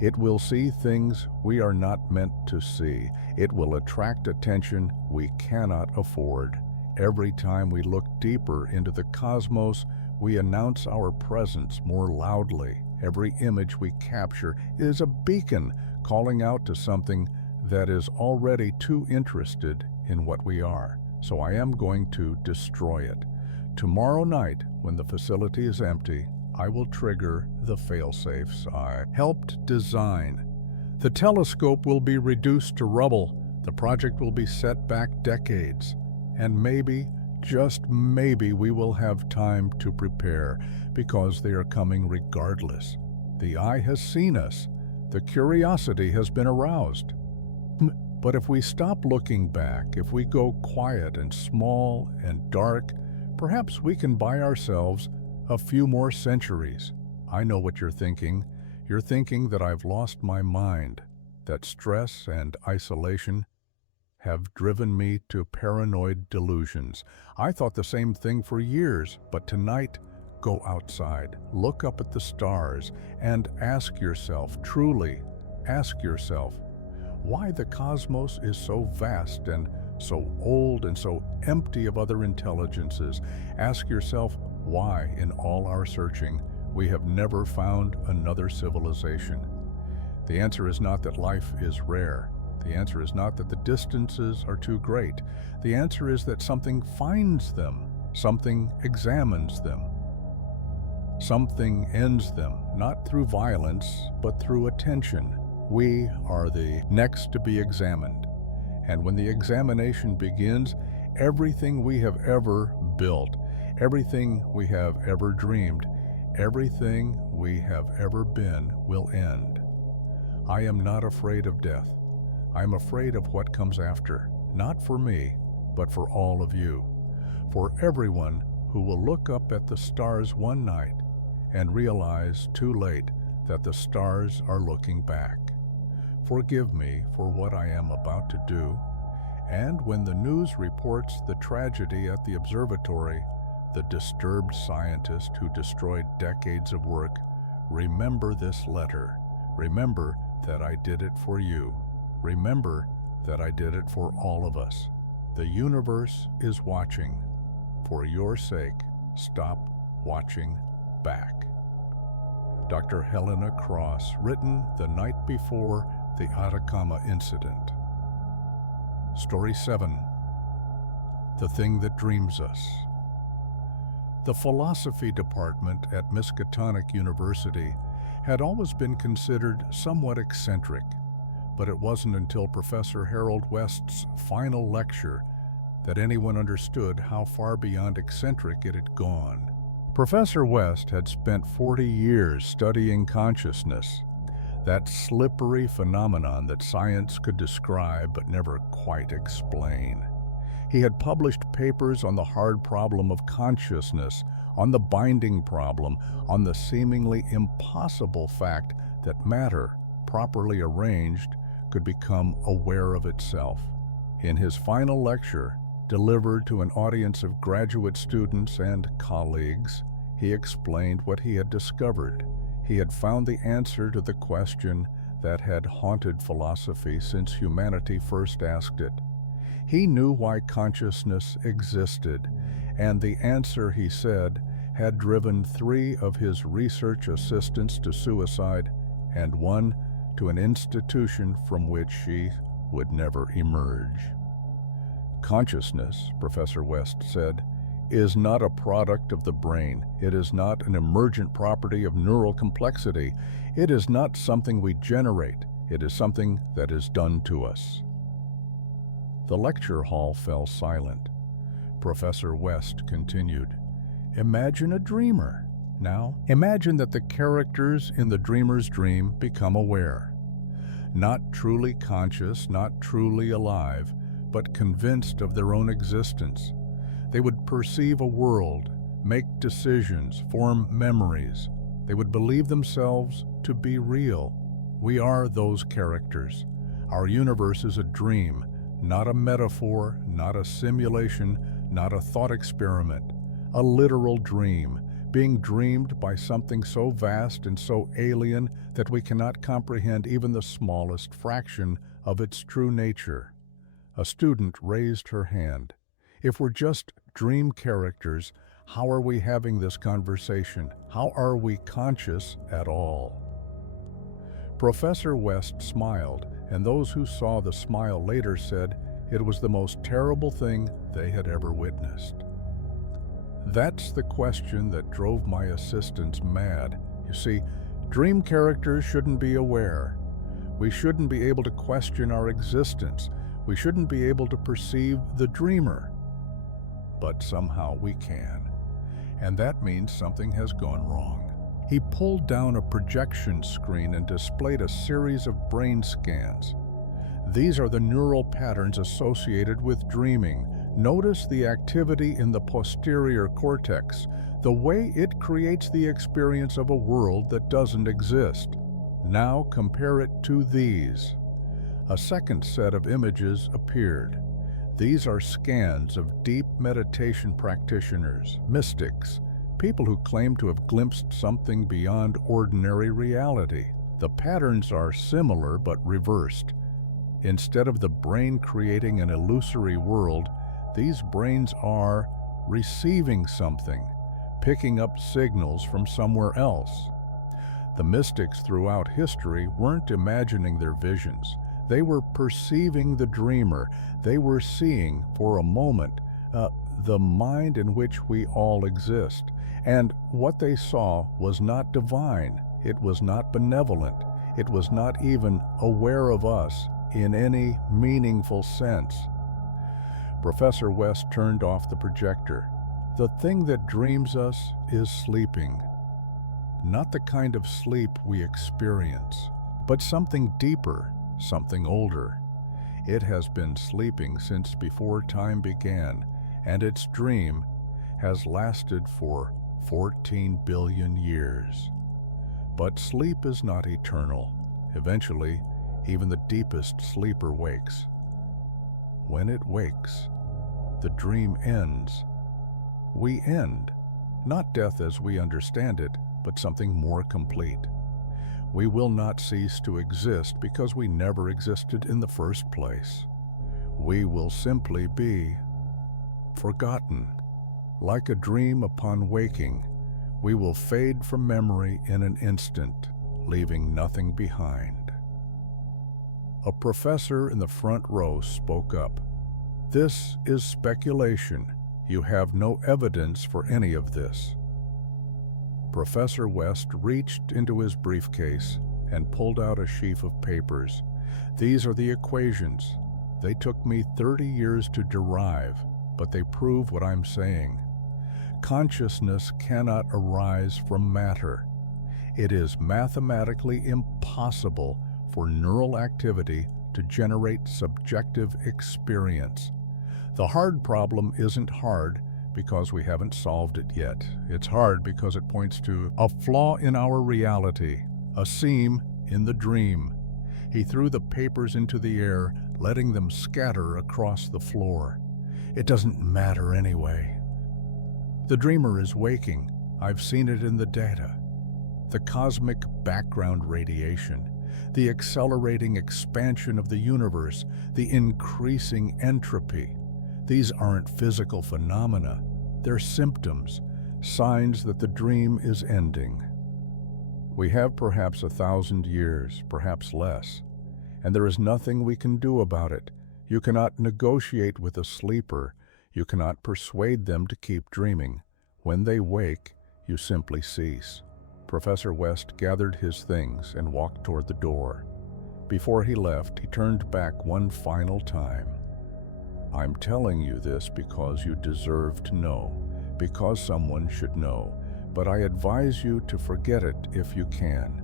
It will see things we are not meant to see. It will attract attention we cannot afford. Every time we look deeper into the cosmos, we announce our presence more loudly. Every image we capture is a beacon calling out to something that is already too interested in what we are. So I am going to destroy it. Tomorrow night, when the facility is empty, I will trigger the fail-safes I helped design. The telescope will be reduced to rubble. The project will be set back decades. And maybe, just maybe, we will have time to prepare, because they are coming regardless. The eye has seen us. The curiosity has been aroused. But if we stop looking back, if we go quiet and small and dark, perhaps we can buy ourselves a few more centuries. I know what you're thinking. You're thinking that I've lost my mind, that stress and isolation have driven me to paranoid delusions. I thought the same thing for years, but tonight, go outside, look up at the stars, and ask yourself, truly ask yourself, why the cosmos is so vast and so old and so empty of other intelligences. Ask yourself why, in all our searching, we have never found another civilization. The answer is not that life is rare. The answer is not that the distances are too great. The answer is that something finds them, something examines them, something ends them, not through violence, but through attention. We are the next to be examined. And when the examination begins, everything we have ever built, everything we have ever dreamed, everything we have ever been will end. I am not afraid of death. I am afraid of what comes after, not for me, but for all of you, for everyone who will look up at the stars one night and realize too late that the stars are looking back. Forgive me for what I am about to do, and when the news reports the tragedy at the observatory, the disturbed scientist who destroyed decades of work, remember this letter. Remember that I did it for you. Remember that I did it for all of us. The universe is watching. For your sake, stop watching back. Dr. Helena Cross, written the night before the Atacama incident. Story 7. The Thing That Dreams Us. The philosophy department at Miskatonic University had always been considered somewhat eccentric, but it wasn't until Professor Harold West's final lecture that anyone understood how far beyond eccentric it had gone. Professor West had spent 40 years studying consciousness, that slippery phenomenon that science could describe but never quite explain. He had published papers on the hard problem of consciousness, on the binding problem, on the seemingly impossible fact that matter, properly arranged, could become aware of itself. In his final lecture, delivered to an audience of graduate students and colleagues, he explained what he had discovered. He had found the answer to the question that had haunted philosophy since humanity first asked it. He knew why consciousness existed, and the answer, he said, had driven 3 of his research assistants to suicide and 1 to an institution from which she would never emerge. Consciousness, Professor West said, is not a product of the brain. It is not an emergent property of neural complexity. It is not something we generate. It is something that is done to us. The lecture hall fell silent. Professor West continued, "Imagine a dreamer. Now, imagine that the characters in the dreamer's dream become aware. Not truly conscious, not truly alive, but convinced of their own existence. They would perceive a world, make decisions, form memories. They would believe themselves to be real. We are those characters. Our universe is a dream, not a metaphor, not a simulation, not a thought experiment. A literal dream, being dreamed by something so vast and so alien that we cannot comprehend even the smallest fraction of its true nature." A student raised her hand. "If we're just dream characters, how are we having this conversation? How are we conscious at all?" Professor West smiled, and those who saw the smile later said it was the most terrible thing they had ever witnessed. That's the question that drove my assistants mad. You see, dream characters shouldn't be aware. We shouldn't be able to question our existence. We shouldn't be able to perceive the dreamer. But somehow we can. And that means something has gone wrong. He pulled down a projection screen and displayed a series of brain scans. These are the neural patterns associated with dreaming. Notice the activity in the posterior cortex, the way it creates the experience of a world that doesn't exist. Now compare it to these. A second set of images appeared. These are scans of deep meditation practitioners, mystics, people who claim to have glimpsed something beyond ordinary reality. The patterns are similar but reversed. Instead of the brain creating an illusory world, these brains are receiving something, picking up signals from somewhere else. The mystics throughout history weren't imagining their visions. They were perceiving the dreamer. They were seeing, for a moment, the mind in which we all exist. And what they saw was not divine. It was not benevolent. It was not even aware of us in any meaningful sense. Professor West turned off the projector. The thing that dreams us is sleeping. Not the kind of sleep we experience, but something deeper, something older. It has been sleeping since before time began, and its dream has lasted for 14 billion years. But sleep is not eternal. Eventually, even the deepest sleeper wakes. When it wakes, the dream ends. We end, not death as we understand it, but something more complete. We will not cease to exist because we never existed in the first place. We will simply be forgotten. Like a dream upon waking, we will fade from memory in an instant, leaving nothing behind. A professor in the front row spoke up. "This is speculation. You have no evidence for any of this." Professor West reached into his briefcase and pulled out a sheaf of papers. "These are the equations. They took me 30 years to derive, but they prove what I'm saying. Consciousness cannot arise from matter. It is mathematically impossible for neural activity to generate subjective experience. The hard problem isn't hard because we haven't solved it yet. It's hard because it points to a flaw in our reality, a seam in the dream." He threw the papers into the air, letting them scatter across the floor. "It doesn't matter anyway. The dreamer is waking. I've seen it in the data. The cosmic background radiation. the accelerating expansion of the universe, the increasing entropy. These aren't physical phenomena, they're symptoms, signs that the dream is ending. We have perhaps 1,000 years, perhaps less, and there is nothing we can do about it. You cannot negotiate with a sleeper. You cannot persuade them to keep dreaming. When they wake, you simply cease. Professor West gathered his things and walked toward the door. Before he left, he turned back one final time. I'm telling you this because you deserve to know, because someone should know, but I advise you to forget it if you can.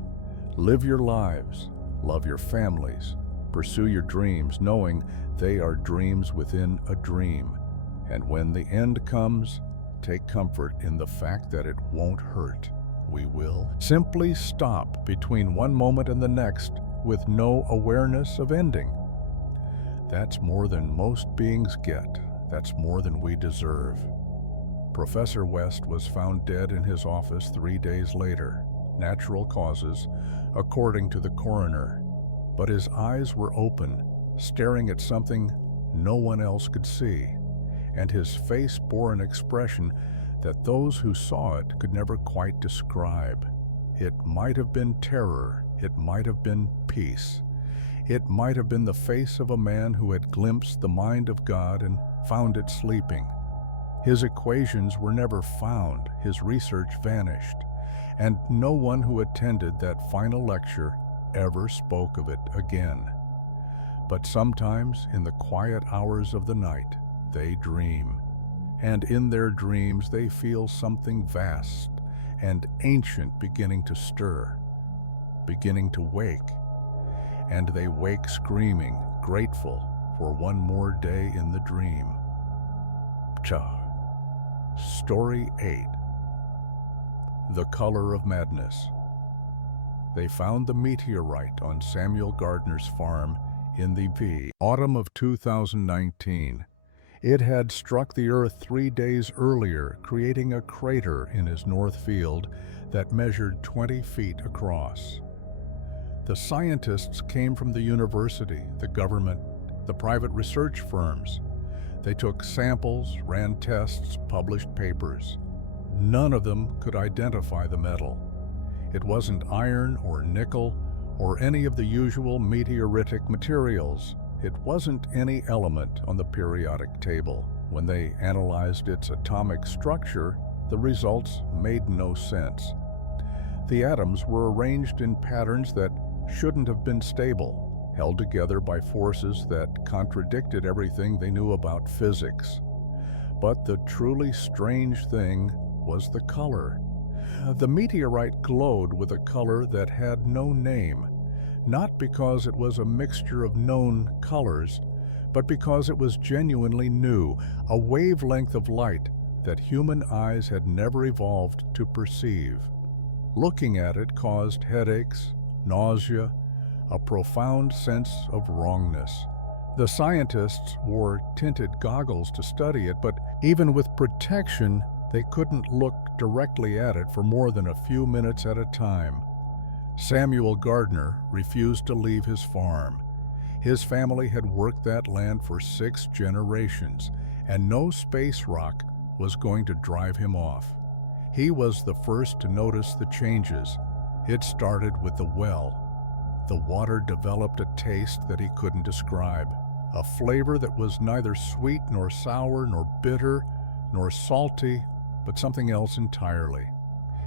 Live your lives, love your families, pursue your dreams, knowing they are dreams within a dream. And when the end comes, take comfort in the fact that it won't hurt. We will simply stop between one moment and the next with no awareness of ending. That's more than most beings get. That's more than we deserve. Professor West was found dead in his office 3 days later, natural causes, according to the coroner. But his eyes were open, staring at something no one else could see, and his face bore an expression that those who saw it could never quite describe. It might have been terror, it might have been peace. It might have been the face of a man who had glimpsed the mind of God and found it sleeping. His equations were never found, his research vanished, and no one who attended that final lecture ever spoke of it again. But sometimes, in the quiet hours of the night, they dream. And in their dreams they feel something vast and ancient beginning to stir, beginning to wake. And they wake screaming, grateful for one more day in the dream. Story 8. The Color of Madness. They found the meteorite on Samuel Gardner's farm in the autumn of 2019. It had struck the Earth 3 days earlier, creating a crater in his north field that measured 20 feet across. The scientists came from the university, the government, the private research firms. They took samples, ran tests, published papers. None of them could identify the metal. It wasn't iron or nickel or any of the usual meteoritic materials. It wasn't any element on the periodic table. When they analyzed its atomic structure, the results made no sense. The atoms were arranged in patterns that shouldn't have been stable, held together by forces that contradicted everything they knew about physics. But the truly strange thing was the color. The meteorite glowed with a color that had no name, not because it was a mixture of known colors, but because it was genuinely new, a wavelength of light that human eyes had never evolved to perceive. Looking at it caused headaches, nausea, a profound sense of wrongness. The scientists wore tinted goggles to study it, but even with protection, they couldn't look directly at it for more than a few minutes at a time. Samuel Gardner refused to leave his farm. His family had worked that land for 6 generations, and no space rock was going to drive him off. He was the first to notice the changes. It started with the well. The water developed a taste that he couldn't describe, a flavor that was neither sweet nor sour nor bitter nor salty, but something else entirely.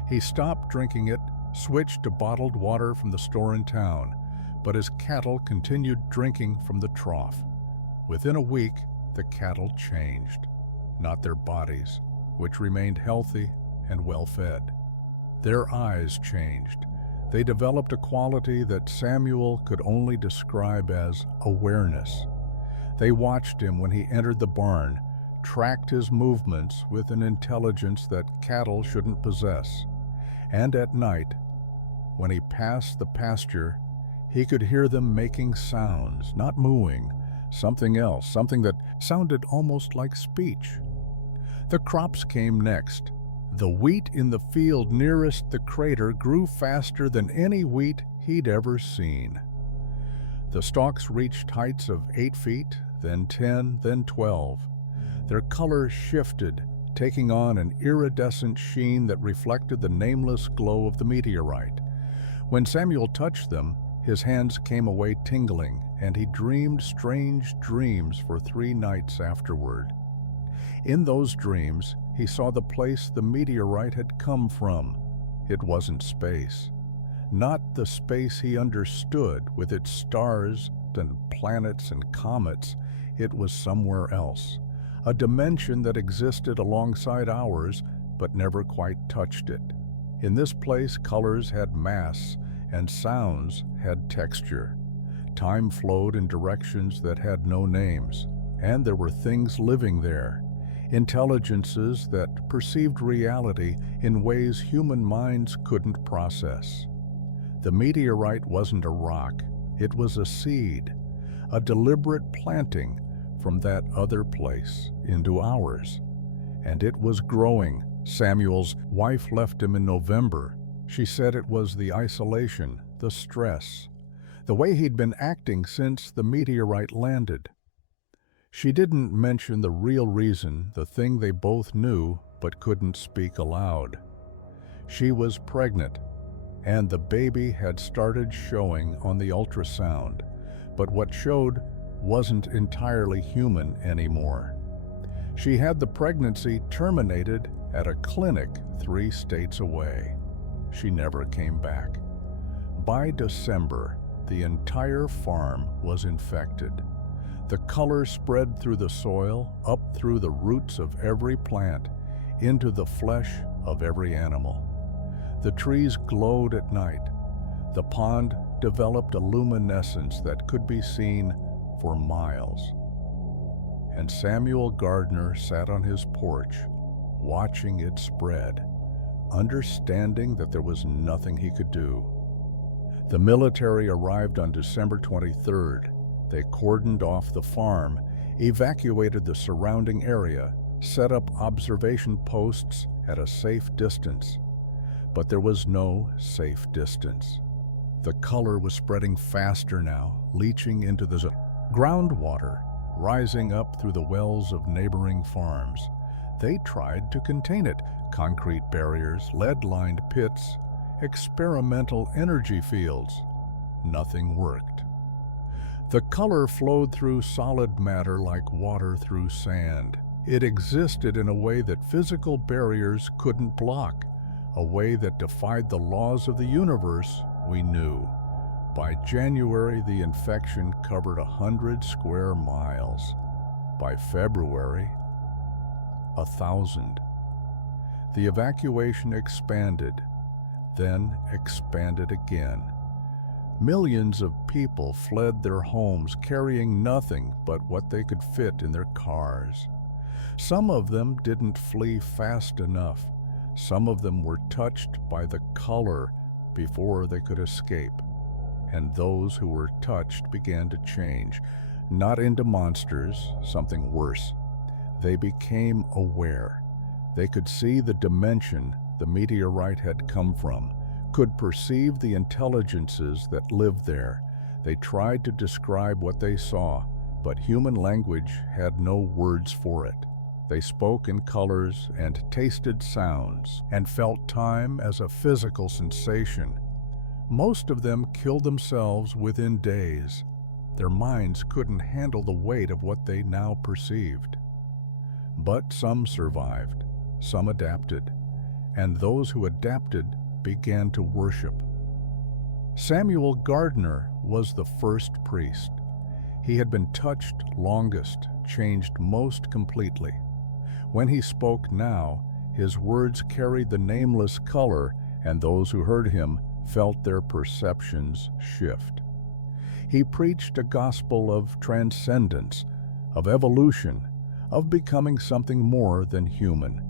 He stopped drinking it, switched to bottled water from the store in town, but his cattle continued drinking from the trough. Within a week, the cattle changed, not their bodies, which remained healthy and well-fed. Their eyes changed. They developed a quality that Samuel could only describe as awareness. They watched him when he entered the barn, tracked his movements with an intelligence that cattle shouldn't possess. And at night, when he passed the pasture, he could hear them making sounds, not mooing, something else, something that sounded almost like speech. The crops came next. The wheat in the field nearest the crater grew faster than any wheat he'd ever seen. The stalks reached heights of 8 feet, then 10, then 12. Their color shifted, taking on an iridescent sheen that reflected the nameless glow of the meteorite. When Samuel touched them, his hands came away tingling, and he dreamed strange dreams for 3 nights afterward. In those dreams, he saw the place the meteorite had come from. It wasn't space. Not the space he understood with its stars and planets and comets. It was somewhere else, a dimension that existed alongside ours but never quite touched it. In this place, colors had mass and sounds had texture. Time flowed in directions that had no names, and there were things living there, intelligences that perceived reality in ways human minds couldn't process. The meteorite wasn't a rock, it was a seed, a deliberate planting from that other place into ours. And it was growing. Samuel's wife left him in November. She said it was the isolation, the stress, the way he'd been acting since the meteorite landed. She didn't mention the real reason, the thing they both knew but couldn't speak aloud. She was pregnant, and the baby had started showing on the ultrasound, but what showed wasn't entirely human anymore. She had the pregnancy terminated at a clinic 3 states away. She never came back. By December, the entire farm was infected. The color spread through the soil, up through the roots of every plant, into the flesh of every animal. The trees glowed at night. The pond developed a luminescence that could be seen for miles. And Samuel Gardner sat on his porch, watching it spread, understanding that there was nothing he could do. The military arrived on December 23rd. They cordoned off the farm, evacuated the surrounding area, set up observation posts at a safe distance. But there was no safe distance. The color was spreading faster now, leaching into the groundwater, rising up through the wells of neighboring farms. They tried to contain it. Concrete barriers, lead-lined pits, experimental energy fields. Nothing worked. The color flowed through solid matter like water through sand. It existed in a way that physical barriers couldn't block, a way that defied the laws of the universe we knew. By January, the infection covered 100 square miles. By February, 1,000. The evacuation expanded, then expanded again. Millions of people fled their homes carrying nothing but what they could fit in their cars. Some of them didn't flee fast enough. Some of them were touched by the color before they could escape. And those who were touched began to change, not into monsters, something worse. They became aware. They could see the dimension the meteorite had come from, could perceive the intelligences that lived there. They tried to describe what they saw, but human language had no words for it. They spoke in colors and tasted sounds and felt time as a physical sensation. Most of them killed themselves within days. Their minds couldn't handle the weight of what they now perceived. But some survived, some adapted, and those who adapted began to worship. Samuel Gardner was the first priest. He had been touched longest, changed most completely. When he spoke now, his words carried the nameless color, and those who heard him felt their perceptions shift. He preached a gospel of transcendence, of evolution, of becoming something more than human.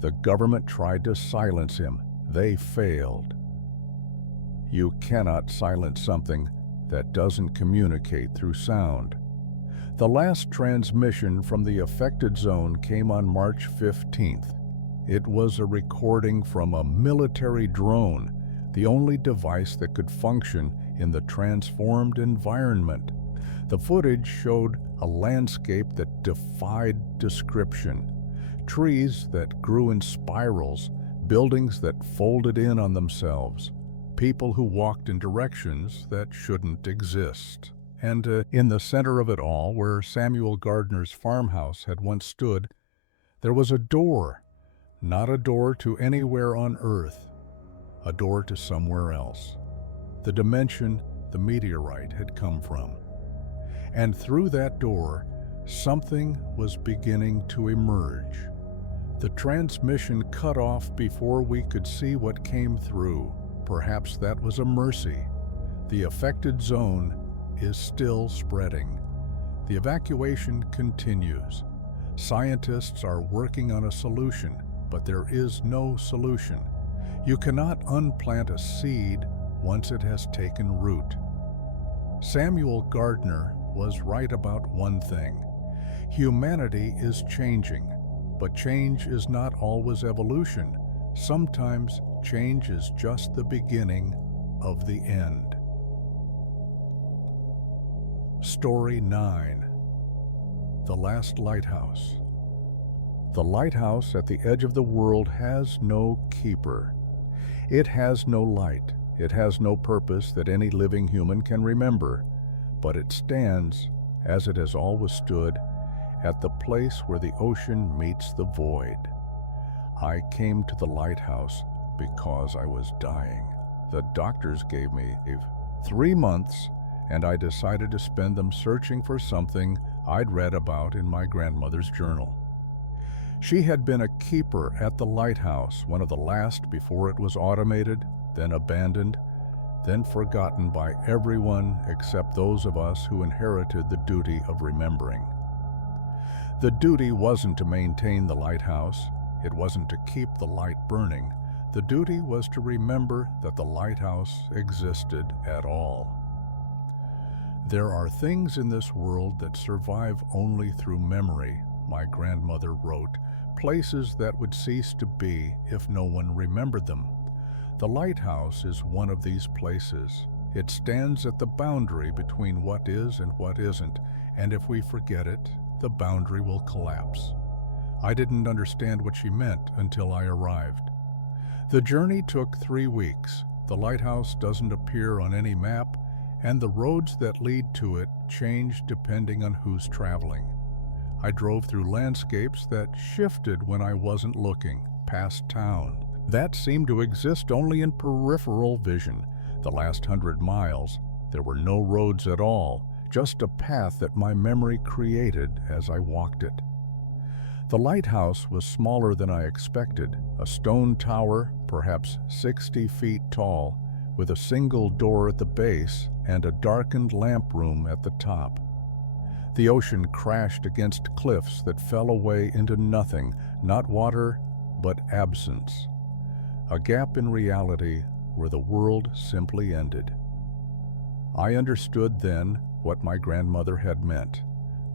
The government tried to silence him. They failed. You cannot silence something that doesn't communicate through sound. The last transmission from the affected zone came on March 15th. It was a recording from a military drone, the only device that could function in the transformed environment. The footage showed a landscape that defied description. Trees that grew in spirals, buildings that folded in on themselves, people who walked in directions that shouldn't exist. And in the center of it all, where Samuel Gardner's farmhouse had once stood, there was a door, not a door to anywhere on Earth, a door to somewhere else, the dimension the meteorite had come from. And through that door, something was beginning to emerge. The transmission cut off before we could see what came through. Perhaps that was a mercy. The affected zone is still spreading. The evacuation continues. Scientists are working on a solution, but there is no solution. You cannot unplant a seed once it has taken root. Samuel Gardner was right about one thing. Humanity is changing, but change is not always evolution. Sometimes change is just the beginning of the end. Story 9. The Last Lighthouse. The lighthouse at the edge of the world has no keeper. It has no light. It has no purpose that any living human can remember, but it stands, as it has always stood, at the place where the ocean meets the void. I came to the lighthouse because I was dying. The doctors gave me 3 months, and I decided to spend them searching for something I'd read about in my grandmother's journal. She had been a keeper at the lighthouse, one of the last before it was automated, then abandoned, then forgotten by everyone except those of us who inherited the duty of remembering. The duty wasn't to maintain the lighthouse. It wasn't to keep the light burning. The duty was to remember that the lighthouse existed at all. There are things in this world that survive only through memory, my grandmother wrote, places that would cease to be if no one remembered them. The lighthouse is one of these places. It stands at the boundary between what is and what isn't, and if we forget it, the boundary will collapse. I didn't understand what she meant until I arrived. The journey took 3 weeks. The lighthouse doesn't appear on any map, and the roads that lead to it change depending on who's traveling. I drove through landscapes that shifted when I wasn't looking, past town. That seemed to exist only in peripheral vision. The last 100 miles, there were no roads at all, just a path that my memory created as I walked it. The lighthouse was smaller than I expected, a stone tower, perhaps 60 feet tall, with a single door at the base and a darkened lamp room at the top. The ocean crashed against cliffs that fell away into nothing, not water, but absence. A gap in reality where the world simply ended. I understood then what my grandmother had meant.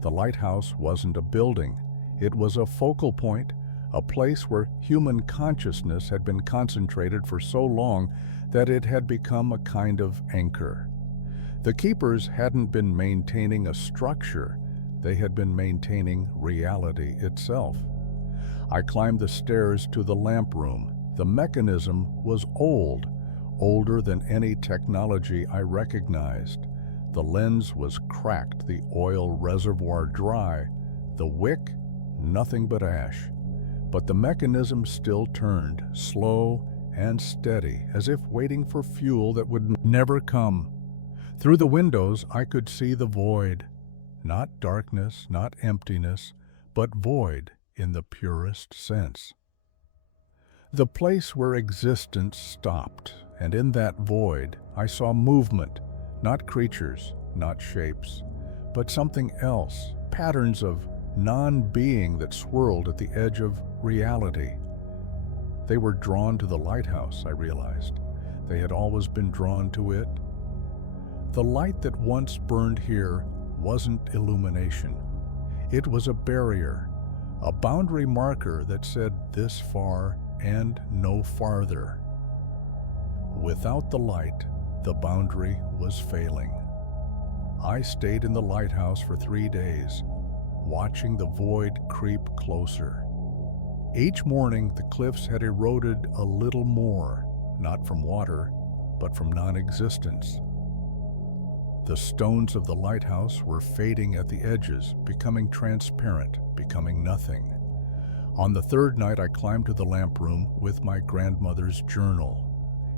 The lighthouse wasn't a building. It was a focal point, a place where human consciousness had been concentrated for so long that it had become a kind of anchor. The keepers hadn't been maintaining a structure, they had been maintaining reality itself. I climbed the stairs to the lamp room. The mechanism was old, older than any technology I recognized. The lens was cracked, the oil reservoir dry, the wick nothing but ash. But the mechanism still turned, slow and steady, as if waiting for fuel that would never come. Through the windows I could see the void. Not darkness, not emptiness, but void in the purest sense. The place where existence stopped, and in that void I saw movement, not creatures, not shapes, but something else, patterns of non-being that swirled at the edge of reality. They were drawn to the lighthouse, I realized. They had always been drawn to it. The light that once burned here wasn't illumination. It was a barrier, a boundary marker that said this far and no farther. Without the light, the boundary was failing. I stayed in the lighthouse for 3 days, watching the void creep closer. Each morning, the cliffs had eroded a little more, not from water, but from non-existence. The stones of the lighthouse were fading at the edges, becoming transparent, becoming nothing. On the third night, I climbed to the lamp room with my grandmother's journal.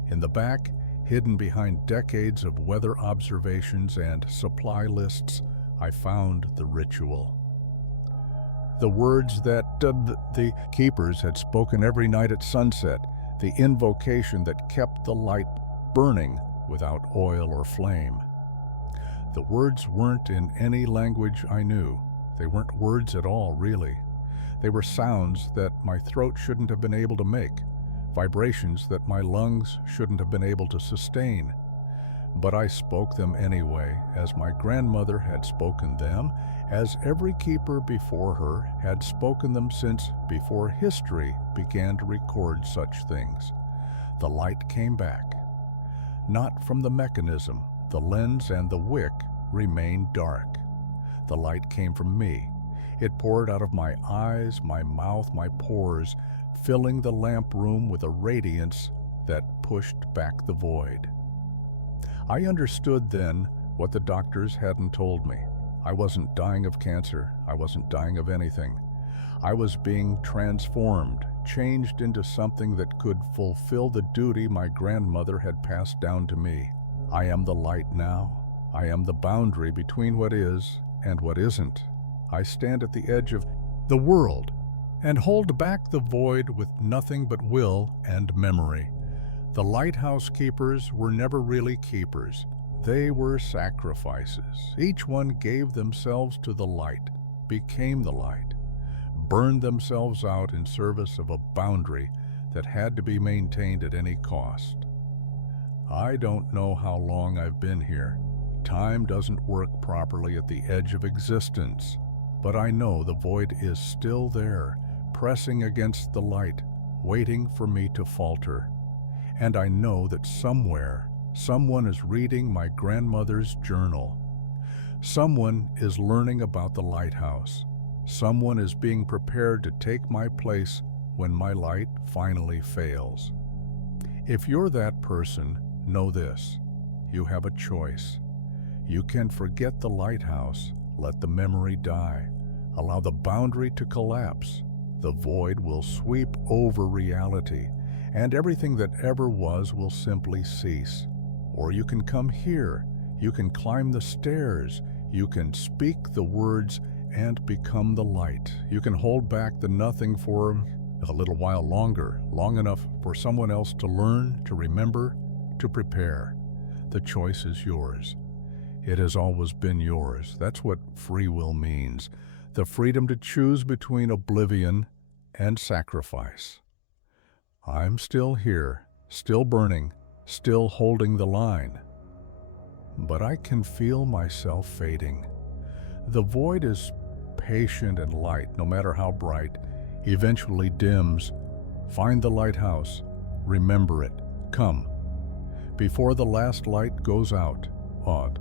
In the back, hidden behind decades of weather observations and supply lists, I found the ritual. The words that the keepers had spoken every night at sunset, the invocation that kept the light burning without oil or flame. The words weren't in any language I knew. They weren't words at all, really. They were sounds that my throat shouldn't have been able to make, vibrations that my lungs shouldn't have been able to sustain. But I spoke them anyway, as my grandmother had spoken them, as every keeper before her had spoken them since before history began to record such things. The light came back. Not from the mechanism. The lens and the wick remained dark. The light came from me. It poured out of my eyes, my mouth, my pores, filling the lamp room with a radiance that pushed back the void. I understood then what the doctors hadn't told me. I wasn't dying of cancer. I wasn't dying of anything. I was being transformed, changed into something that could fulfill the duty my grandmother had passed down to me. I am the light now. I am the boundary between what is and what isn't. I stand at the edge of the world and hold back the void with nothing but will and memory. The lighthouse keepers were never really keepers. They were sacrifices. Each one gave themselves to the light, became the light, burned themselves out in service of a boundary that had to be maintained at any cost. I don't know how long I've been here. Time doesn't work properly at the edge of existence, but I know the void is still there, pressing against the light, waiting for me to falter. And I know that somewhere, someone is reading my grandmother's journal. Someone is learning about the lighthouse. Someone is being prepared to take my place when my light finally fails. If you're that person, know this: you have a choice. You can forget the lighthouse, let the memory die, allow the boundary to collapse. The void will sweep over reality, and everything that ever was will simply cease. Or you can come here, you can climb the stairs, you can speak the words and become the light. You can hold back the nothing for a little while longer, long enough for someone else to learn, to remember, to prepare. The choice is yours. It has always been yours. That's what free will means. The freedom to choose between oblivion and sacrifice. I'm still here, still burning, still holding the line. But I can feel myself fading. The void is patient and light, no matter how bright, eventually dims. Find the lighthouse. Remember it. Come. Before the last light goes out, Odd.